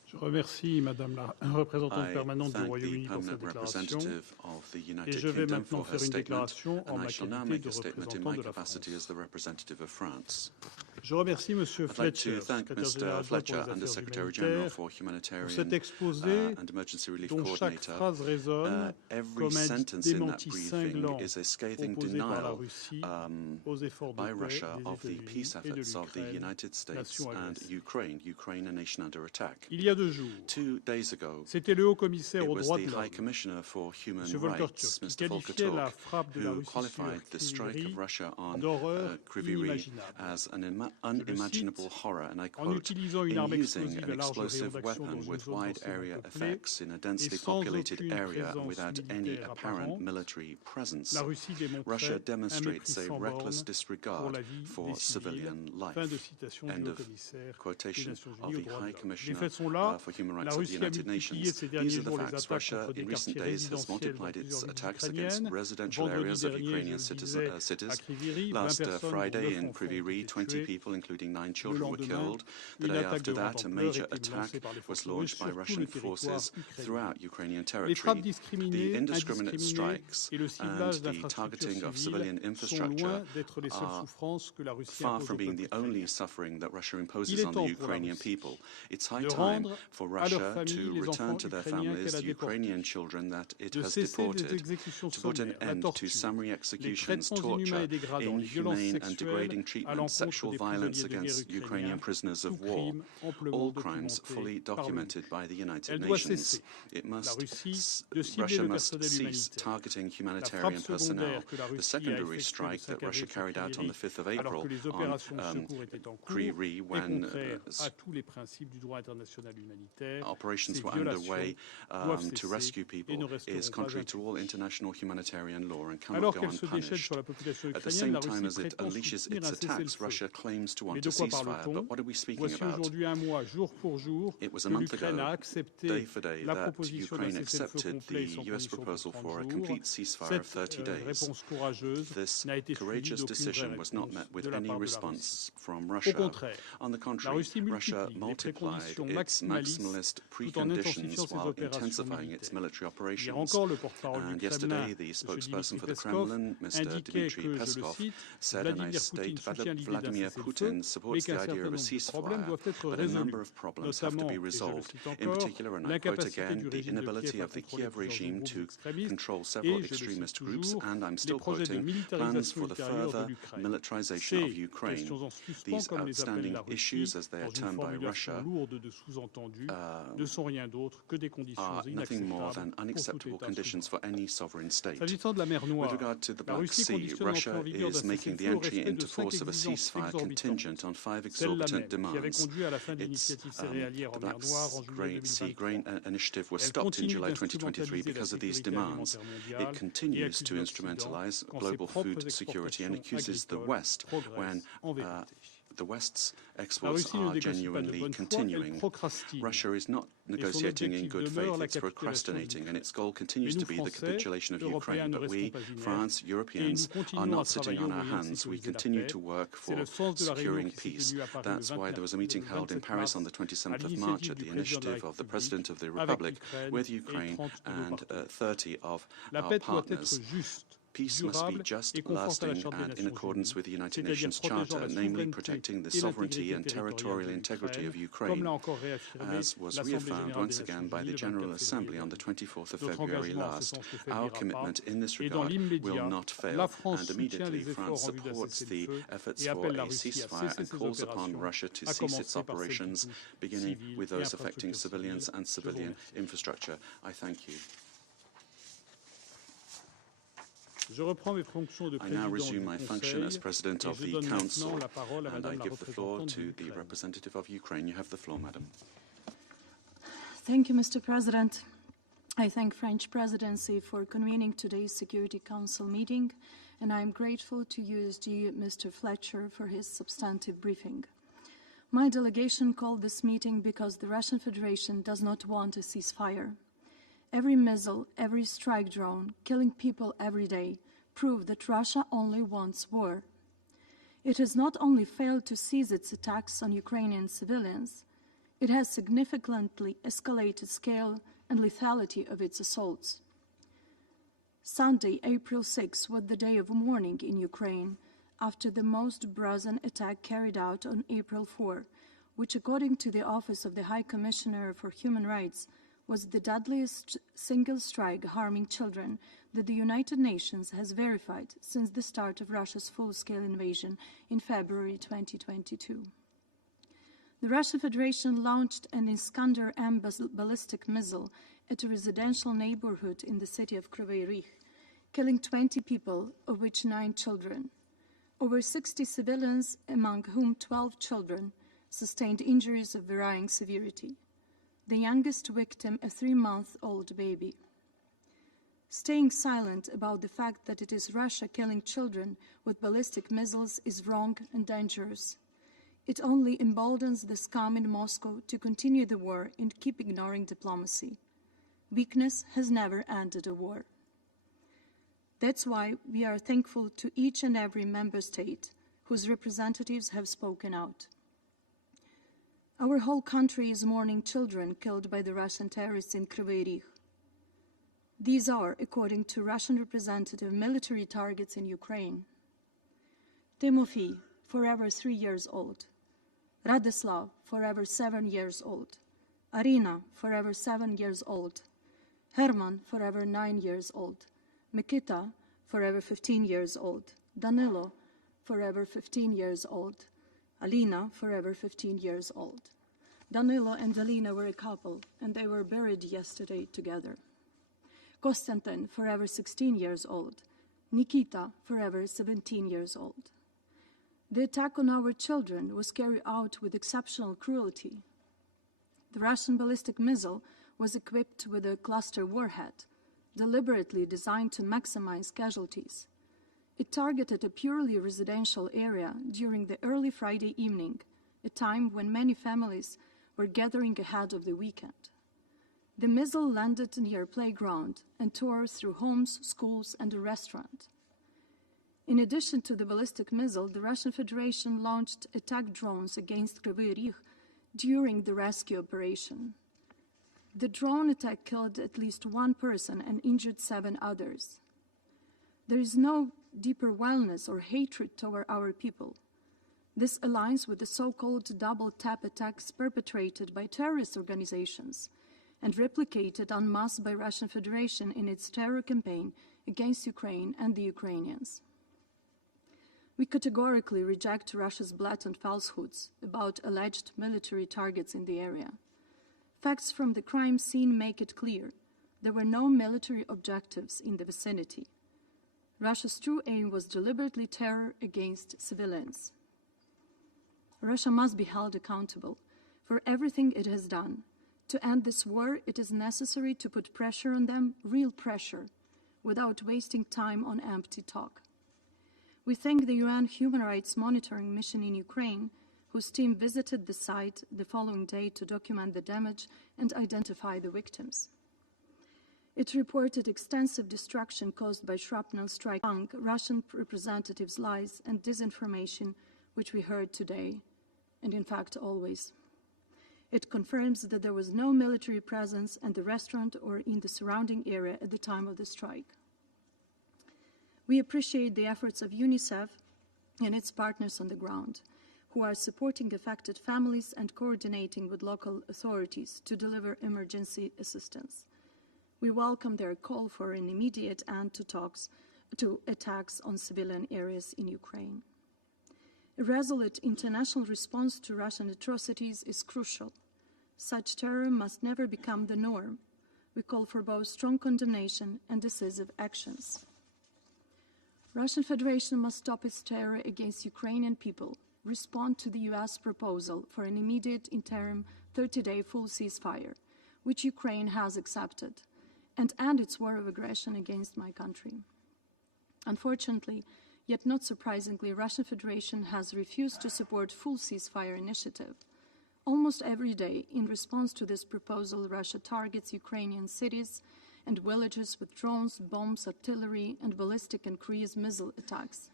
Je remercie Madame la représentante permanente du Royaume-Uni pour cette déclaration et je vais maintenant faire une déclaration en ma qualité de représentant de la France. Je remercie Monsieur Fletcher, secrétaire général pour les affaires humanitaires, pour cet exposé dont chaque phrase résonne comme un démenti cinglant opposé par la Russie aux efforts de paix des États-Unis et de l'Ukraine, nation under attack. Il y a 2 jours, c'était le haut-commissaire aux droits de l'homme, M. Volker Türk, qui qualifiait la frappe de la Russie sur Kryvyi d'horreur inimaginable. unimaginable horror, and I quote, in using an explosive weapon with wide area effects in a densely populated area without any apparent military presence. Russia demonstrates a reckless disregard for civilian life. End of quotation of the High Commissioner for Human Rights of the United Nations. These are the facts. Russia in recent days has multiplied its attacks against residential areas of Ukrainian cities. Last Friday in Kryvyi, 20 people, including 9 children, were killed. The day after that, a major attack was launched by Russian forces throughout Ukrainian territory. The indiscriminate strikes and the targeting of civilian infrastructure are far from being the only suffering that Russia imposes on the Ukrainian people. It's high time for Russia to return to their families the Ukrainian children that it has deported, to put an end to summary executions, torture, inhumane and degrading treatment, sexual violence against Ukrainian prisoners of war, all crimes fully documented by the United Nations. Russia must cease targeting humanitarian personnel. The secondary strike that Russia carried out on the 5th of April on Kryvyi, when operations were underway to rescue people, is contrary to all international humanitarian law and cannot go unpunished. At the same time as it unleashes its attacks, Russia claims seems to want a ceasefire, but what are we speaking about? It was a month ago, day for day, that Ukraine accepted the US proposal for a complete ceasefire of 30 days. This courageous decision was not met with any response from Russia. On the contrary, Russia multiplied its maximalist preconditions while intensifying its military operations. And yesterday, the spokesperson for the Kremlin, Mr. Dmitry Peskov, said, and I state, Vladimir Putin supports the idea of a ceasefire, but a number of problems have to be resolved. In particular, and I quote again, the inability of the Kiev regime to control several extremist groups, and I'm still quoting, plans for the further militarization of Ukraine. These outstanding issues, as they are termed by Russia, are nothing more than unacceptable conditions for any sovereign state. With regard to the Black Sea, Russia is making the entry into force of a ceasefire contingent on 5 exorbitant demands. The Black Sea Grain Initiative was stopped in July 2023 because of these demands. It continues to instrumentalize global food security and accuses the West when the West's exports are genuinely continuing. Russia is not negotiating in good faith, it's procrastinating, and its goal continues to be the capitulation of Ukraine. But we, France, Europeans, are not sitting on our hands. We continue to work for securing peace. That's why there was a meeting held in Paris on the 27th of March at the initiative of the President of the Republic with Ukraine and 30 of our partners. Peace must be just, lasting, and in accordance with the United Nations Charter, namely protecting the sovereignty and territorial integrity of Ukraine, as was reaffirmed once again by the General Assembly on the 24th of February last. Our commitment in this regard will not fail, and immediately France supports the efforts for a ceasefire and calls upon Russia to cease its operations, beginning with those affecting civilians and civilian infrastructure. I thank you. I now resume my function as President of the Council, and I give the floor to the representative of Ukraine. You have the floor, Madam. Thank you, Mr. President. I thank French Presidency for convening today's Security Council meeting, and I am grateful to USG Mr. Fletcher for his substantive briefing. My delegation called this meeting because the Russian Federation does not want a ceasefire. Every missile, every strike drone, killing people every day, prove that Russia only wants war. It has not only failed to cease its attacks on Ukrainian civilians, it has significantly escalated scale and lethality of its assaults. Sunday, April 6, was the day of mourning in Ukraine after the most brazen attack carried out on April 4, which, according to the Office of the High Commissioner for Human Rights, was the deadliest single strike harming children that the United Nations has verified since the start of Russia's full-scale invasion in February 2022. The Russian Federation launched an Iskander-M ballistic missile at a residential neighborhood in the city of Kryvyi Rih, killing 20 people, of which 9 children. Over 60 civilians, among whom 12 children, sustained injuries of varying severity. The youngest victim, a 3-month-old baby. Staying silent about the fact that it is Russia killing children with ballistic missiles is wrong and dangerous. It only emboldens the scum in Moscow to continue the war and keep ignoring diplomacy. Weakness has never ended a war. That's why we are thankful to each and every member state whose representatives have spoken out. Our whole country is mourning children killed by the Russian terrorists in Kryvyi Rih. These are, according to Russian representative, military targets in Ukraine. Timofey, forever 3 years old. Radislav, forever 7 years old. Arina, forever 7 years old. Herman, forever 9 years old. Mikita, forever 15 years old. Danilo, forever 15 years old. Alina, forever 15 years old. Danilo and Alina were a couple, and they were buried yesterday together. Konstantin, forever 16 years old. Nikita, forever 17 years old. The attack on our children was carried out with exceptional cruelty. The Russian ballistic missile was equipped with a cluster warhead, deliberately designed to maximize casualties. It targeted a purely residential area during the early Friday evening, a time when many families were gathering ahead of the weekend. The missile landed near a playground and tore through homes, schools, and a restaurant. In addition to the ballistic missile, the Russian Federation launched attack drones against Kryvyi Rih during the rescue operation. The drone attack killed at least one person and injured 7 others. There is no deeper violence or hatred toward our people. This aligns with the so-called double-tap attacks perpetrated by terrorist organizations and replicated en masse by Russian Federation in its terror campaign against Ukraine and the Ukrainians. We categorically reject Russia's blatant falsehoods about alleged military targets in the area. Facts from the crime scene make it clear there were no military objectives in the vicinity. Russia's true aim was deliberately terror against civilians. Russia must be held accountable for everything it has done. To end this war, it is necessary to put pressure on them, real pressure, without wasting time on empty talk. We thank the UN Human Rights Monitoring Mission in Ukraine, whose team visited the site the following day to document the damage and identify the victims. It reported extensive destruction caused by shrapnel strike, Russian representatives' lies and disinformation, which we heard today, and in fact always. It confirms that there was no military presence at the restaurant or in the surrounding area at the time of the strike. We appreciate the efforts of UNICEF and its partners on the ground, who are supporting affected families and coordinating with local authorities to deliver emergency assistance. We welcome their call for an immediate end to attacks on civilian areas in Ukraine. A resolute international response to Russian atrocities is crucial. Such terror must never become the norm. We call for both strong condemnation and decisive actions. Russian Federation must stop its terror against Ukrainian people, respond to the US proposal for an immediate interim 30-day full ceasefire, which Ukraine has accepted, and end its war of aggression against my country. Unfortunately, yet not surprisingly, Russian Federation has refused to support full ceasefire initiative. Almost every day, in response to this proposal, Russia targets Ukrainian cities and villages with drones, bombs, artillery, and ballistic and cruise missile attacks.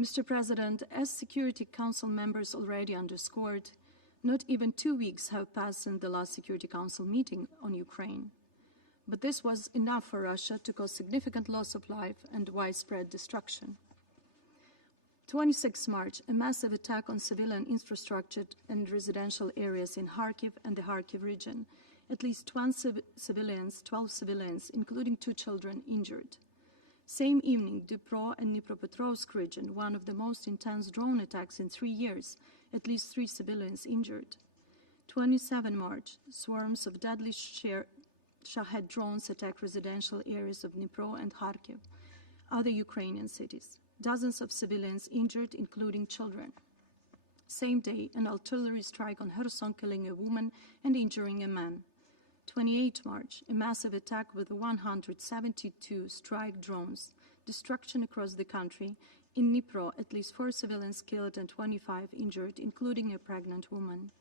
Mr. President, as Security Council members already underscored, not even 2 weeks have passed since the last Security Council meeting on Ukraine. But this was enough for Russia to cause significant loss of life and widespread destruction. 26 March, a massive attack on civilian infrastructure and residential areas in Kharkiv and the Kharkiv region. At least 12 civilians, including 2 children, injured. Same evening, Dnipro and Dnipropetrovsk region, one of the most intense drone attacks in 3 years, at least 3 civilians injured. 27 March, swarms of deadly Shahed drones attack residential areas of Dnipro and Kharkiv, other Ukrainian cities. Dozens of civilians injured, including children. Same day, an artillery strike on Kherson, killing a woman and injuring a man. 28 March, a massive attack with 172 strike drones, destruction across the country. In Dnipro, at least 4 civilians killed and 25 injured, including a pregnant woman.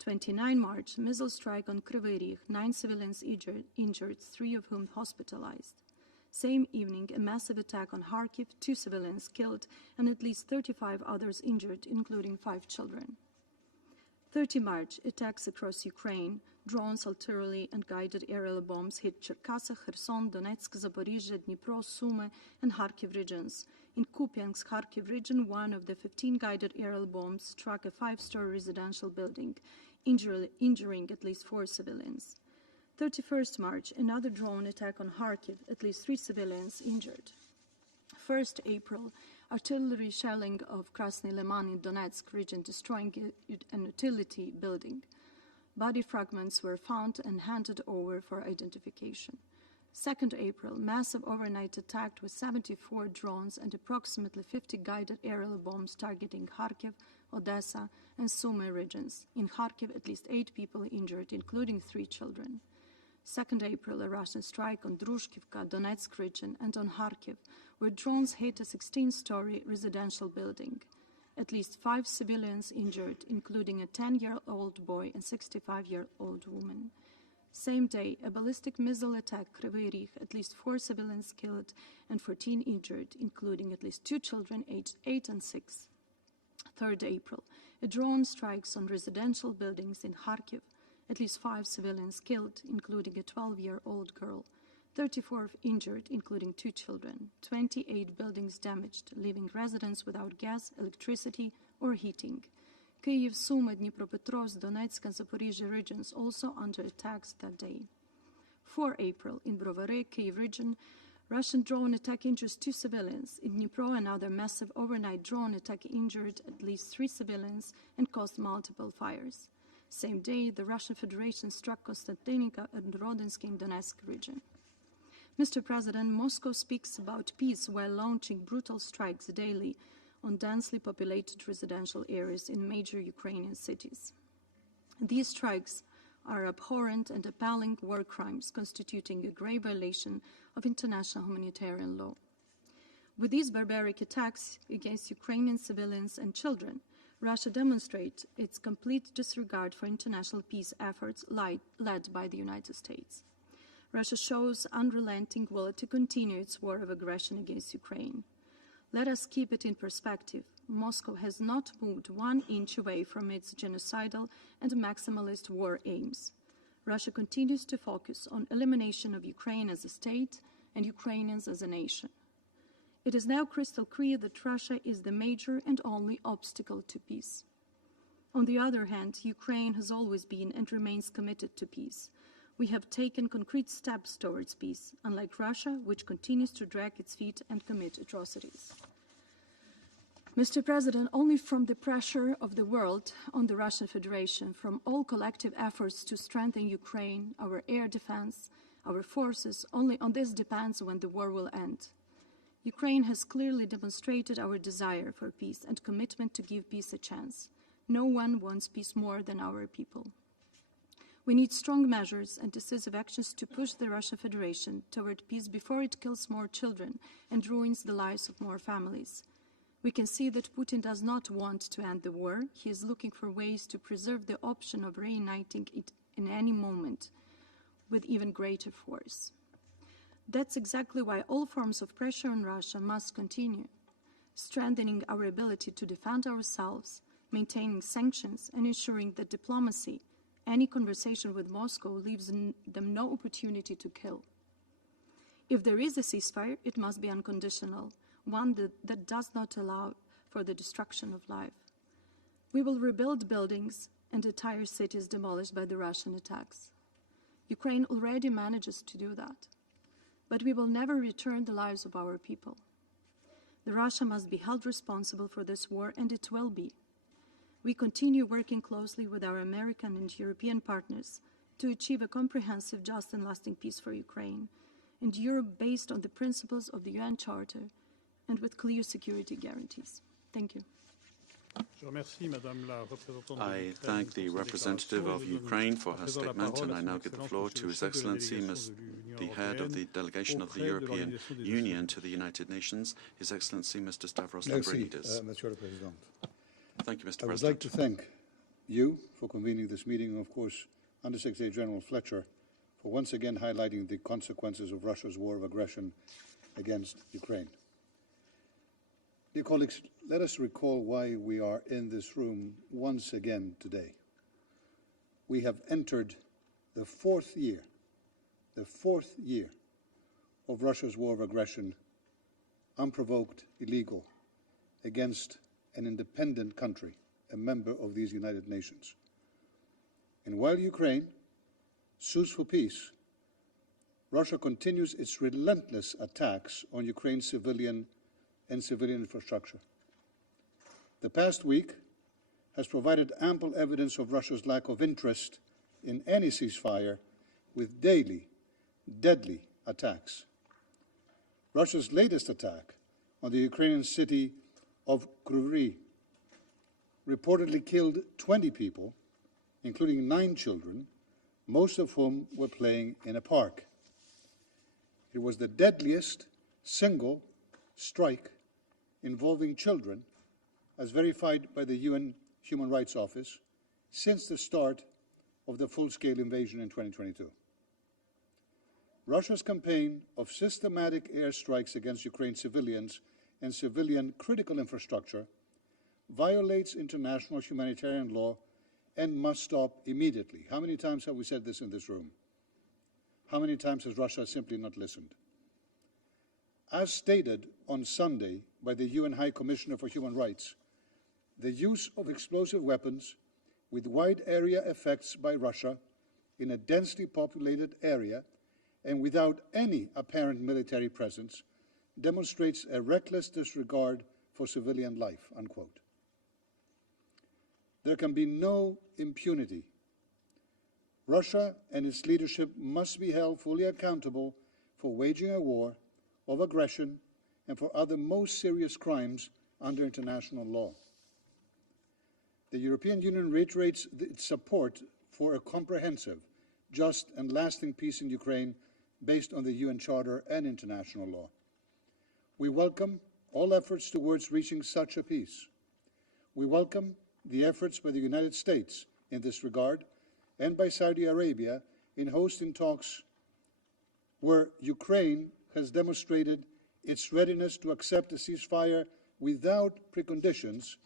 29 March, missile strike on Kryvyi Rih, 9 civilians injured, 3 of whom hospitalized. Same evening, a massive attack on Kharkiv, 2 civilians killed and at least 35 others injured, including 5 children. 30 March, attacks across Ukraine, drones, artillery, and guided aerial bombs hit Cherkasy, Kherson, Donetsk, Zaporizhzhia, Dnipro, Sumy, and Kharkiv regions. In Kupiansk, Kharkiv region, one of the 15 guided aerial bombs struck a 5-story residential building, injuring at least 4 civilians. 31st March, another drone attack on Kharkiv, at least 3 civilians injured. 1st April, artillery shelling of Krasny Liman in Donetsk region, destroying an utility building. Body fragments were found and handed over for identification. 2nd April, massive overnight attack with 74 drones and approximately 50 guided aerial bombs targeting Kharkiv, Odessa, and Sumy regions. In Kharkiv, at least 8 people injured, including 3 children. 2nd April, a Russian strike on Druzhkivka, Donetsk region, and on Kharkiv, where drones hit a 16-story residential building. At least 5 civilians injured, including a 10-year-old boy and 65-year-old woman. Same day, a ballistic missile attack, Kryvyi Rih, at least 4 civilians killed and 14 injured, including at least 2 children aged 8 and 6. 3rd April, a drone strikes on residential buildings in Kharkiv, at least 5 civilians killed, including a 12-year-old girl, 34 injured, including 2 children, 28 buildings damaged, leaving residents without gas, electricity, or heating. Kyiv, Sumy, Dnipropetrovsk, Donetsk, and Zaporizhzhia regions also under attacks that day. 4 April, in Brovary, Kyiv region, Russian drone attack injures 2 civilians. In Dnipro, another massive overnight drone attack injured at least 3 civilians and caused multiple fires. Same day, the Russian Federation struck Konstantinovka and Rodensky in Donetsk region. Mr. President, Moscow speaks about peace while launching brutal strikes daily on densely populated residential areas in major Ukrainian cities. These strikes are abhorrent and appalling war crimes constituting a grave violation of international humanitarian law. With these barbaric attacks against Ukrainian civilians and children, Russia demonstrates its complete disregard for international peace efforts led by the United States. Russia shows unrelenting will to continue its war of aggression against Ukraine. Let us keep it in perspective. Moscow has not moved 1 inch away from its genocidal and maximalist war aims. Russia continues to focus on elimination of Ukraine as a state and Ukrainians as a nation. It is now crystal clear that Russia is the major and only obstacle to peace. On the other hand, Ukraine has always been and remains committed to peace. We have taken concrete steps towards peace, unlike Russia, which continues to drag its feet and commit atrocities. Mr. President, only from the pressure of the world on the Russian Federation, from all collective efforts to strengthen Ukraine, our air defense, our forces, only on this depends when the war will end. Ukraine has clearly demonstrated our desire for peace and commitment to give peace a chance. No one wants peace more than our people. We need strong measures and decisive actions to push the Russian Federation toward peace before it kills more children and ruins the lives of more families. We can see that Putin does not want to end the war. He is looking for ways to preserve the option of reuniting it in any moment with even greater force. That's exactly why all forms of pressure on Russia must continue, strengthening our ability to defend ourselves, maintaining sanctions, and ensuring that diplomacy, any conversation with Moscow, leaves them no opportunity to kill. If there is a ceasefire, it must be unconditional, one that does not allow for the destruction of life. We will rebuild buildings and entire cities demolished by the Russian attacks. Ukraine already manages to do that. But we will never return the lives of our people. The Russia must be held responsible for this war, and it will be. We continue working closely with our American and European partners to achieve a comprehensive, just and lasting peace for Ukraine, and Europe based on the principles of the UN Charter and with clear security guarantees. Thank you. I thank the representative of Ukraine for her statement, and I now give the floor to His Excellency, the head of the delegation of the European Union to the United Nations, His Excellency Mr. Stavros Lambrinidis. Thank you, Mr. President. I would like to thank you for convening this meeting, and of course, Under-Secretary General Fletcher for once again highlighting the consequences of Russia's war of aggression against Ukraine. Dear colleagues, let us recall why we are in this room once again today. We have entered the fourth year of Russia's war of aggression, unprovoked, illegal, against an independent country, a member of these United Nations. And while Ukraine sues for peace, Russia continues its relentless attacks on Ukraine's civilian infrastructure. The past week has provided ample evidence of Russia's lack of interest in any ceasefire, with daily, deadly attacks. Russia's latest attack on the Ukrainian city of Kryvyi Rih reportedly killed 20 people, including 9 children, most of whom were playing in a park. It was the deadliest single strike involving children, as verified by the UN Human Rights Office, since the start of the full-scale invasion in 2022. Russia's campaign of systematic airstrikes against Ukraine's civilians and civilian critical infrastructure violates international humanitarian law and must stop immediately. How many times have we said this in this room? How many times has Russia simply not listened? As stated on Sunday by the UN High Commissioner for Human Rights, the use of explosive weapons with wide area effects by Russia in a densely populated area and without any apparent military presence demonstrates a reckless disregard for civilian life, unquote. There can be no impunity. Russia and its leadership must be held fully accountable for waging a war of aggression and for other most serious crimes under international law. The European Union reiterates its support for a comprehensive, just and lasting peace in Ukraine based on the UN Charter and international law. We welcome all efforts towards reaching such a peace. We welcome the efforts by the United States in this regard and by Saudi Arabia in hosting talks where Ukraine has demonstrated its readiness to accept a ceasefire without preconditions,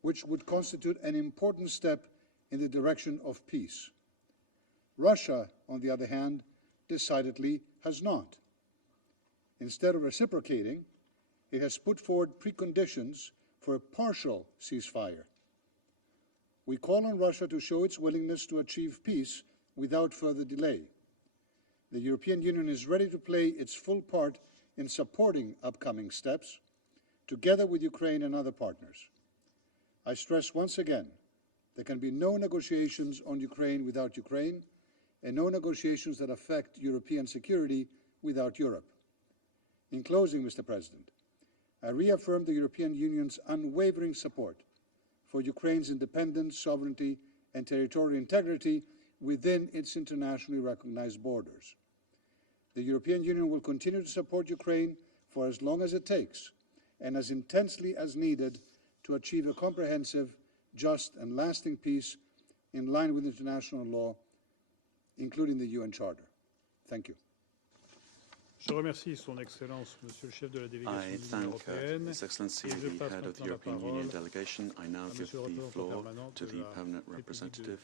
which would constitute an important step in the direction of peace. Russia, on the other hand, decidedly has not. Instead of reciprocating, it has put forward preconditions for a partial ceasefire. We call on Russia to show its willingness to achieve peace without further delay. The European Union is ready to play its full part in supporting upcoming steps, together with Ukraine and other partners. I stress once again, there can be no negotiations on Ukraine without Ukraine, and no negotiations that affect European security without Europe. In closing, Mr. President, I reaffirm the European Union's unwavering support for Ukraine's independence, sovereignty, and territorial integrity within its internationally recognized borders. The European Union will continue to support Ukraine for as long as it takes, and as intensely as needed, to achieve a comprehensive, just, and lasting peace in line with international law, including the UN Charter. Thank you. Je remercie Son Excellence, Monsieur le Chef de la Délégation I de l'Union thank européenne. His Excellency, the Head of the European Union Delegation. I now give the floor to the Permanent Representative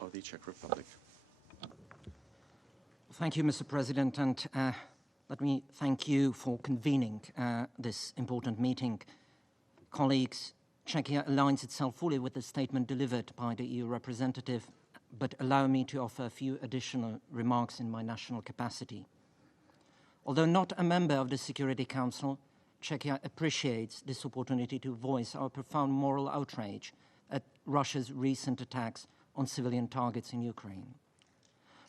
of the Czech Republic. Thank you, Mr. President, and let me thank you for convening this important meeting. Colleagues, Czechia aligns itself fully with the statement delivered by the EU representative, but allow me to offer a few additional remarks in my national capacity. Although not a member of the Security Council, Czechia appreciates this opportunity to voice our profound moral outrage at Russia's recent attacks on civilian targets in Ukraine.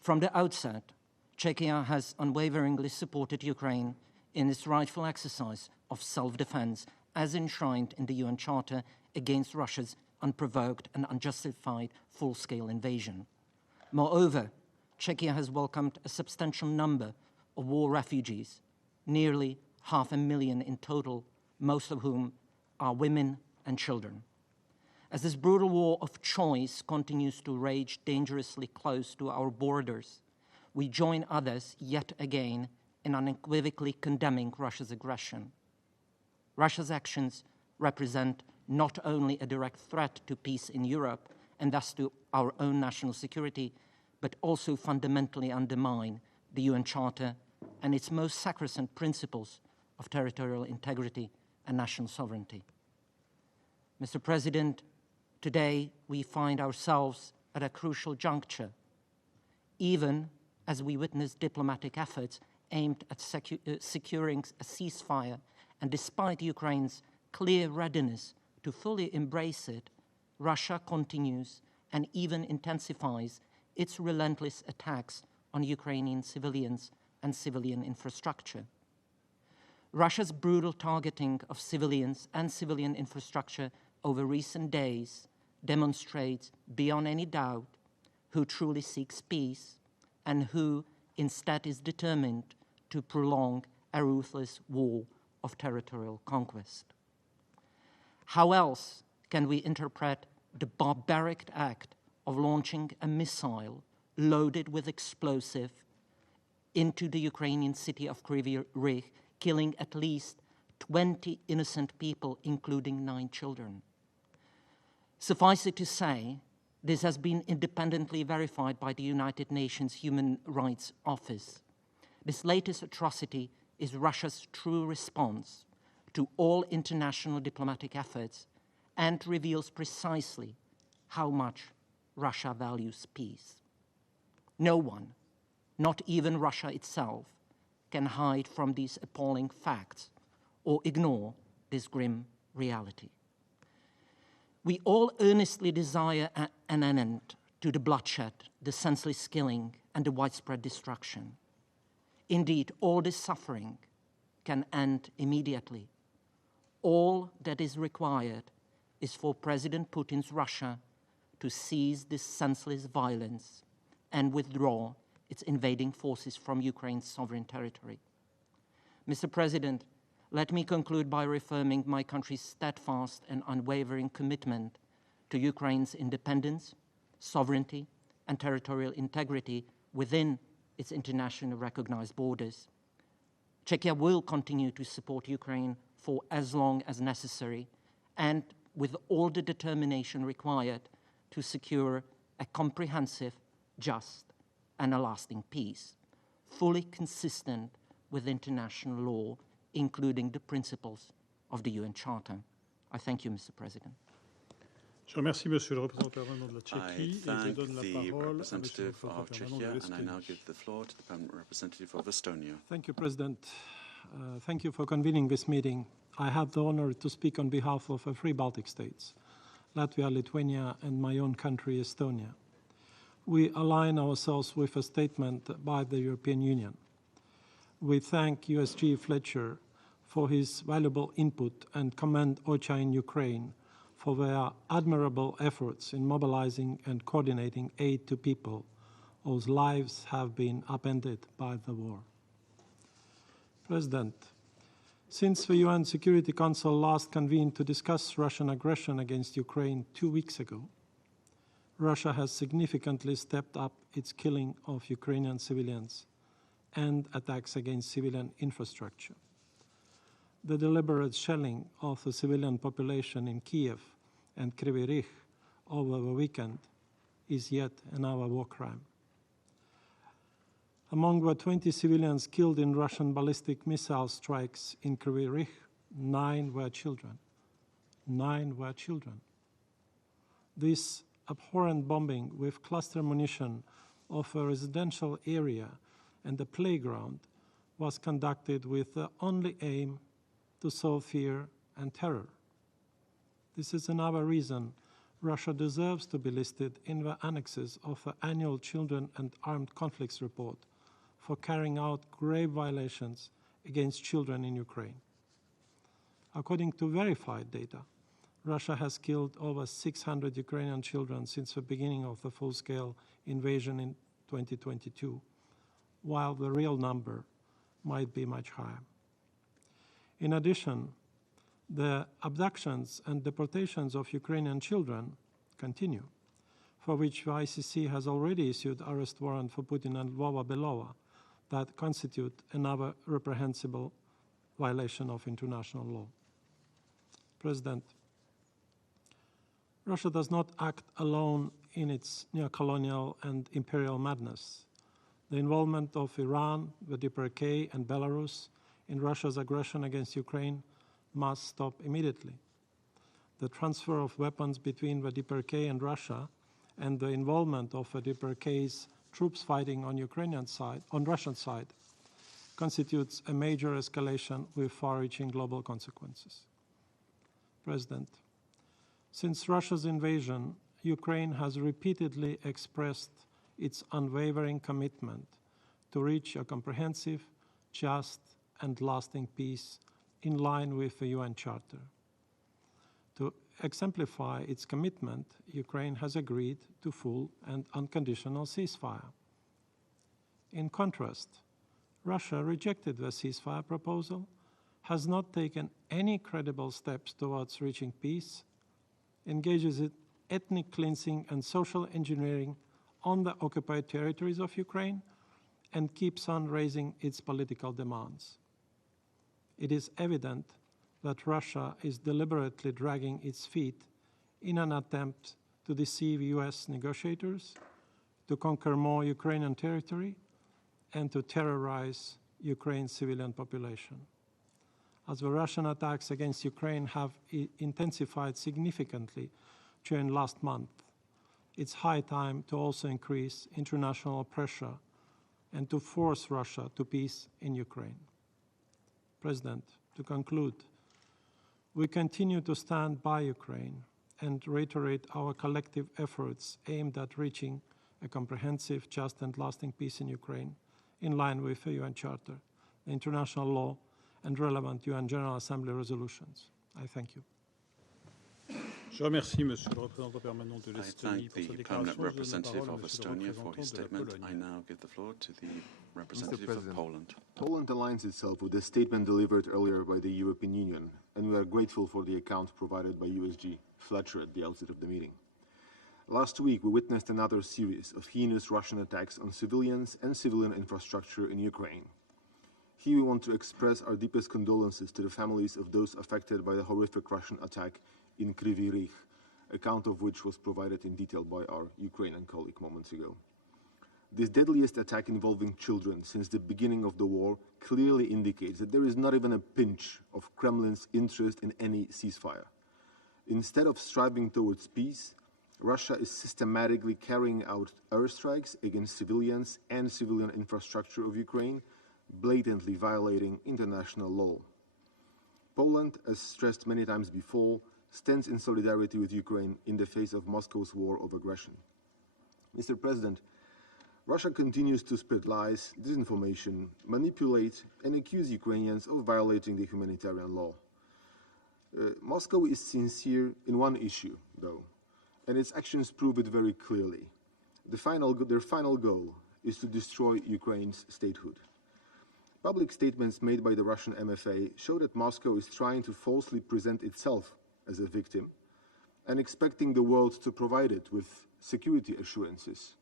From the outset, Czechia has unwaveringly supported Ukraine in its rightful exercise of self-defense as enshrined in the UN Charter against Russia's unprovoked and unjustified full-scale invasion. Moreover, Czechia has welcomed a substantial number of war refugees, nearly 500,000 in total, most of whom are women and children. As this brutal war of choice continues to rage dangerously close to our borders, we join others yet again in unequivocally condemning Russia's aggression. Russia's actions represent not only a direct threat to peace in Europe and thus to our own national security, but also fundamentally undermine the UN Charter and its most sacrosanct principles of territorial integrity and national sovereignty. Mr. President, today we find ourselves at a crucial juncture. Even as we witness diplomatic efforts aimed at securing a ceasefire, and despite Ukraine's clear readiness to fully embrace it, Russia continues and even intensifies its relentless attacks on Ukrainian civilians and civilian infrastructure. Russia's brutal targeting of civilians and civilian infrastructure over recent days demonstrates beyond any doubt who truly seeks peace and who instead is determined to prolong a ruthless war of territorial conquest. How else can we interpret the barbaric act of launching a missile loaded with explosive into the Ukrainian city of Kryvyi Rih, killing at least 20 innocent people, including 9 children? Suffice it to say, this has been independently verified by the United Nations Human Rights Office. This latest atrocity is Russia's true response to all international diplomatic efforts and reveals precisely how much Russia values peace. No one, not even Russia itself, can hide from these appalling facts or ignore this grim reality. We all earnestly desire an end to the bloodshed, the senseless killing, and the widespread destruction. Indeed, all this suffering can end immediately. All that is required is for President Putin's Russia to cease this senseless violence and withdraw its invading forces from Ukraine's sovereign territory. Mr. President, let me conclude by reaffirming my country's steadfast and unwavering commitment to Ukraine's independence, sovereignty, and territorial integrity within its internationally recognized borders. Czechia will continue to support Ukraine for as long as necessary and with all the determination required to secure a comprehensive, just, and a lasting peace, fully consistent with international law, including the principles of the UN Charter. I thank you, Mr. President. Je remercie Monsieur le représentant permanent de la Tchéquie et je donne la parole à Monsieur le représentant permanent de l'Estonie. And I now give the floor to the permanent representative of Estonia. Thank you, President. Thank you for convening this meeting. I have the honor to speak on behalf of the 3 Baltic states, Latvia, Lithuania, and my own country, Estonia. We align ourselves with a statement by the European Union. We thank USG Fletcher for his valuable input and commend OCHA in Ukraine for their admirable efforts in mobilizing and coordinating aid to people whose lives have been upended by the war. President, since the UN Security Council last convened to discuss Russian aggression against Ukraine 2 weeks ago, Russia has significantly stepped up its killing of Ukrainian civilians and attacks against civilian infrastructure. The deliberate shelling of the civilian population in Kiev and Kryvyi Rih over the weekend is yet another war crime. Among the 20 civilians killed in Russian ballistic missile strikes in Kryvyi Rih, 9 were children. 9 were children. This abhorrent bombing with cluster munition of a residential area and a playground was conducted with the only aim to sow fear and terror. This is another reason Russia deserves to be listed in the annexes of the annual Children and Armed Conflicts report for carrying out grave violations against children in Ukraine. According to verified data, Russia has killed over 600 Ukrainian children since the beginning of the full-scale invasion in 2022, while the real number might be much higher. In addition, the abductions and deportations of Ukrainian children continue, for which the ICC has already issued arrest warrant for Putin and Lvova Belova that constitute another reprehensible violation of international law. President, Russia does not act alone in its neo-colonial and imperial madness. The involvement of Iran, the DPRK, and Belarus in Russia's aggression against Ukraine must stop immediately. The transfer of weapons between the DPRK and Russia and the involvement of the DPRK's troops fighting on Russian side, constitutes a major escalation with far-reaching global consequences. President, since Russia's invasion, Ukraine has repeatedly expressed its unwavering commitment to reach a comprehensive, just, and lasting peace in line with the UN Charter. To exemplify its commitment, Ukraine has agreed to full and unconditional ceasefire. In contrast, Russia rejected the ceasefire proposal, has not taken any credible steps towards reaching peace, engages in ethnic cleansing and social engineering on the occupied territories of Ukraine, and keeps on raising its political demands. It is evident that Russia is deliberately dragging its feet in an attempt to deceive US negotiators, to conquer more Ukrainian territory, and to terrorize Ukraine's civilian population. As the Russian attacks against Ukraine have intensified significantly during last month, it's high time to also increase international pressure and to force Russia to peace in Ukraine. President, to conclude, we continue to stand by Ukraine and reiterate our collective efforts aimed at reaching a comprehensive, just and lasting peace in Ukraine in line with the UN Charter, the international law, and relevant UN General Assembly resolutions. I thank you. Je remercie Monsieur le représentant permanent de l'Estonie pour sa the déclaration. permanent representative of Estonia for his statement. I now give the floor to the representative of Poland. Poland aligns itself with the statement delivered earlier by the European Union, and we are grateful for the account provided by USG Fletcher at the outset of the meeting. Last week, we witnessed another series of heinous Russian attacks on civilians and civilian infrastructure in Ukraine. Here we want to express our deepest condolences to the families of those affected by the horrific Russian attack in Kryvyi Rih, account of which was provided in detail by our Ukrainian colleague moments ago. This deadliest attack involving children since the beginning of the war clearly indicates that there is not even a pinch of Kremlin's interest in any ceasefire. Instead of striving towards peace, Russia is systematically carrying out airstrikes against civilians and civilian infrastructure of Ukraine, blatantly violating international law. Poland, as stressed many times before, stands in solidarity with Ukraine in the face of Moscow's war of aggression. Mr. President, Russia continues to spread lies, disinformation, manipulate, and accuse Ukrainians of violating the humanitarian law. Moscow is sincere in one issue, though, and its actions prove it very clearly. Their final goal is to destroy Ukraine's statehood. Public statements made by the Russian MFA show that Moscow is trying to falsely present itself as a victim and expecting the world to provide it with security assurances,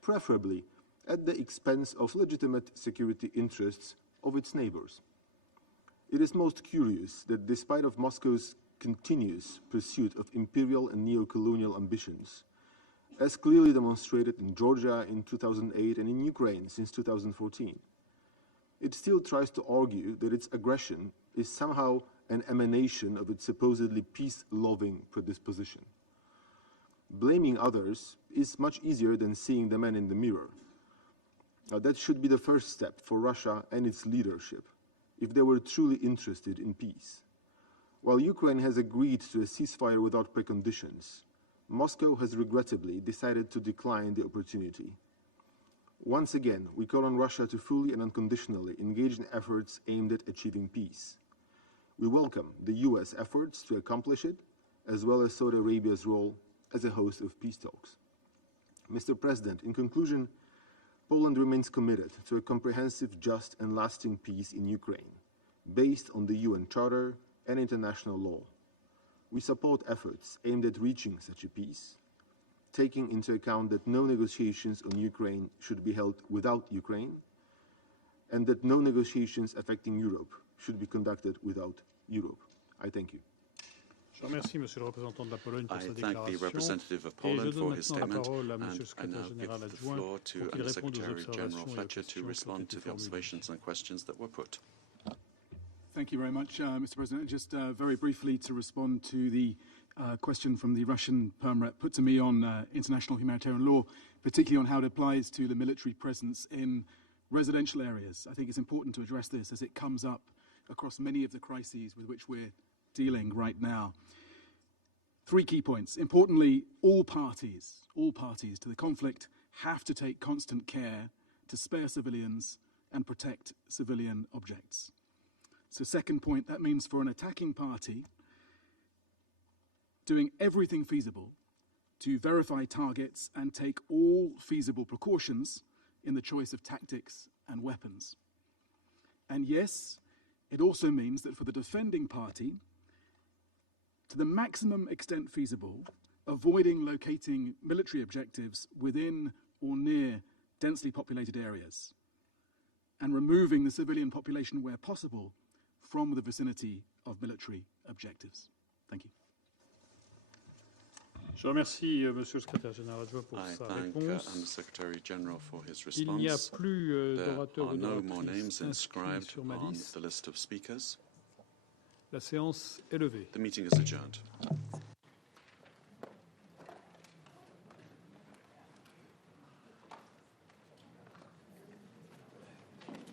preferably at the expense of legitimate security interests of its neighbors. It is most curious that despite of Moscow's continuous pursuit of imperial and neo-colonial ambitions, as clearly demonstrated in Georgia in 2008 and in Ukraine since 2014, it still tries to argue that its aggression is somehow an emanation of its supposedly peace-loving predisposition. Blaming others is much easier than seeing the man in the mirror. That should be the first step for Russia and its leadership, if they were truly interested in peace. While Ukraine has agreed to a ceasefire without preconditions, Moscow has regrettably decided to decline the opportunity. Once again, we call on Russia to fully and unconditionally engage in efforts aimed at achieving peace. We welcome the US efforts to accomplish it, as well as Saudi Arabia's role as a host of peace talks. Mr. President, in conclusion, Poland remains committed to a comprehensive, just and lasting peace in Ukraine, based on the UN Charter and international law. We support efforts aimed at reaching such a peace, taking into account that no negotiations on Ukraine should be held without Ukraine, and that no negotiations affecting Europe should be conducted without Europe. I thank you. Je remercie Monsieur le représentant de la Pologne pour sa I thank the déclaration representative of et je Poland for donne his maintenant la statement, parole à and Monsieur le I secrétaire now give général the adjoint floor to pour qu'il réponde aux Undersecretary General observations et aux Fletcher to questions qui ont respond été to the formulées. observations and questions that were put. Thank you very much, Mr. President. Just very briefly to respond to the question from the Russian Perm Rep put to me on international humanitarian law, particularly on how it applies to the military presence in residential areas. I think it's important to address this as it comes up across many of the crises with which we're dealing right now. 3 key points. Importantly, all parties to the conflict have to take constant care to spare civilians and protect civilian objects. So second point, that means for an attacking party doing everything feasible to verify targets and take all feasible precautions in the choice of tactics and weapons. And yes, it also means that for the defending party, to the maximum extent feasible, avoiding locating military objectives within or near densely populated areas, and removing the civilian population where possible from the vicinity of military objectives. Thank you. Je remercie Monsieur le Secrétaire Général adjoint pour sa réponse. Il n'y a plus d'orateurs ou d'oratrices inscrits sur ma liste. La séance est levée. The meeting is adjourned.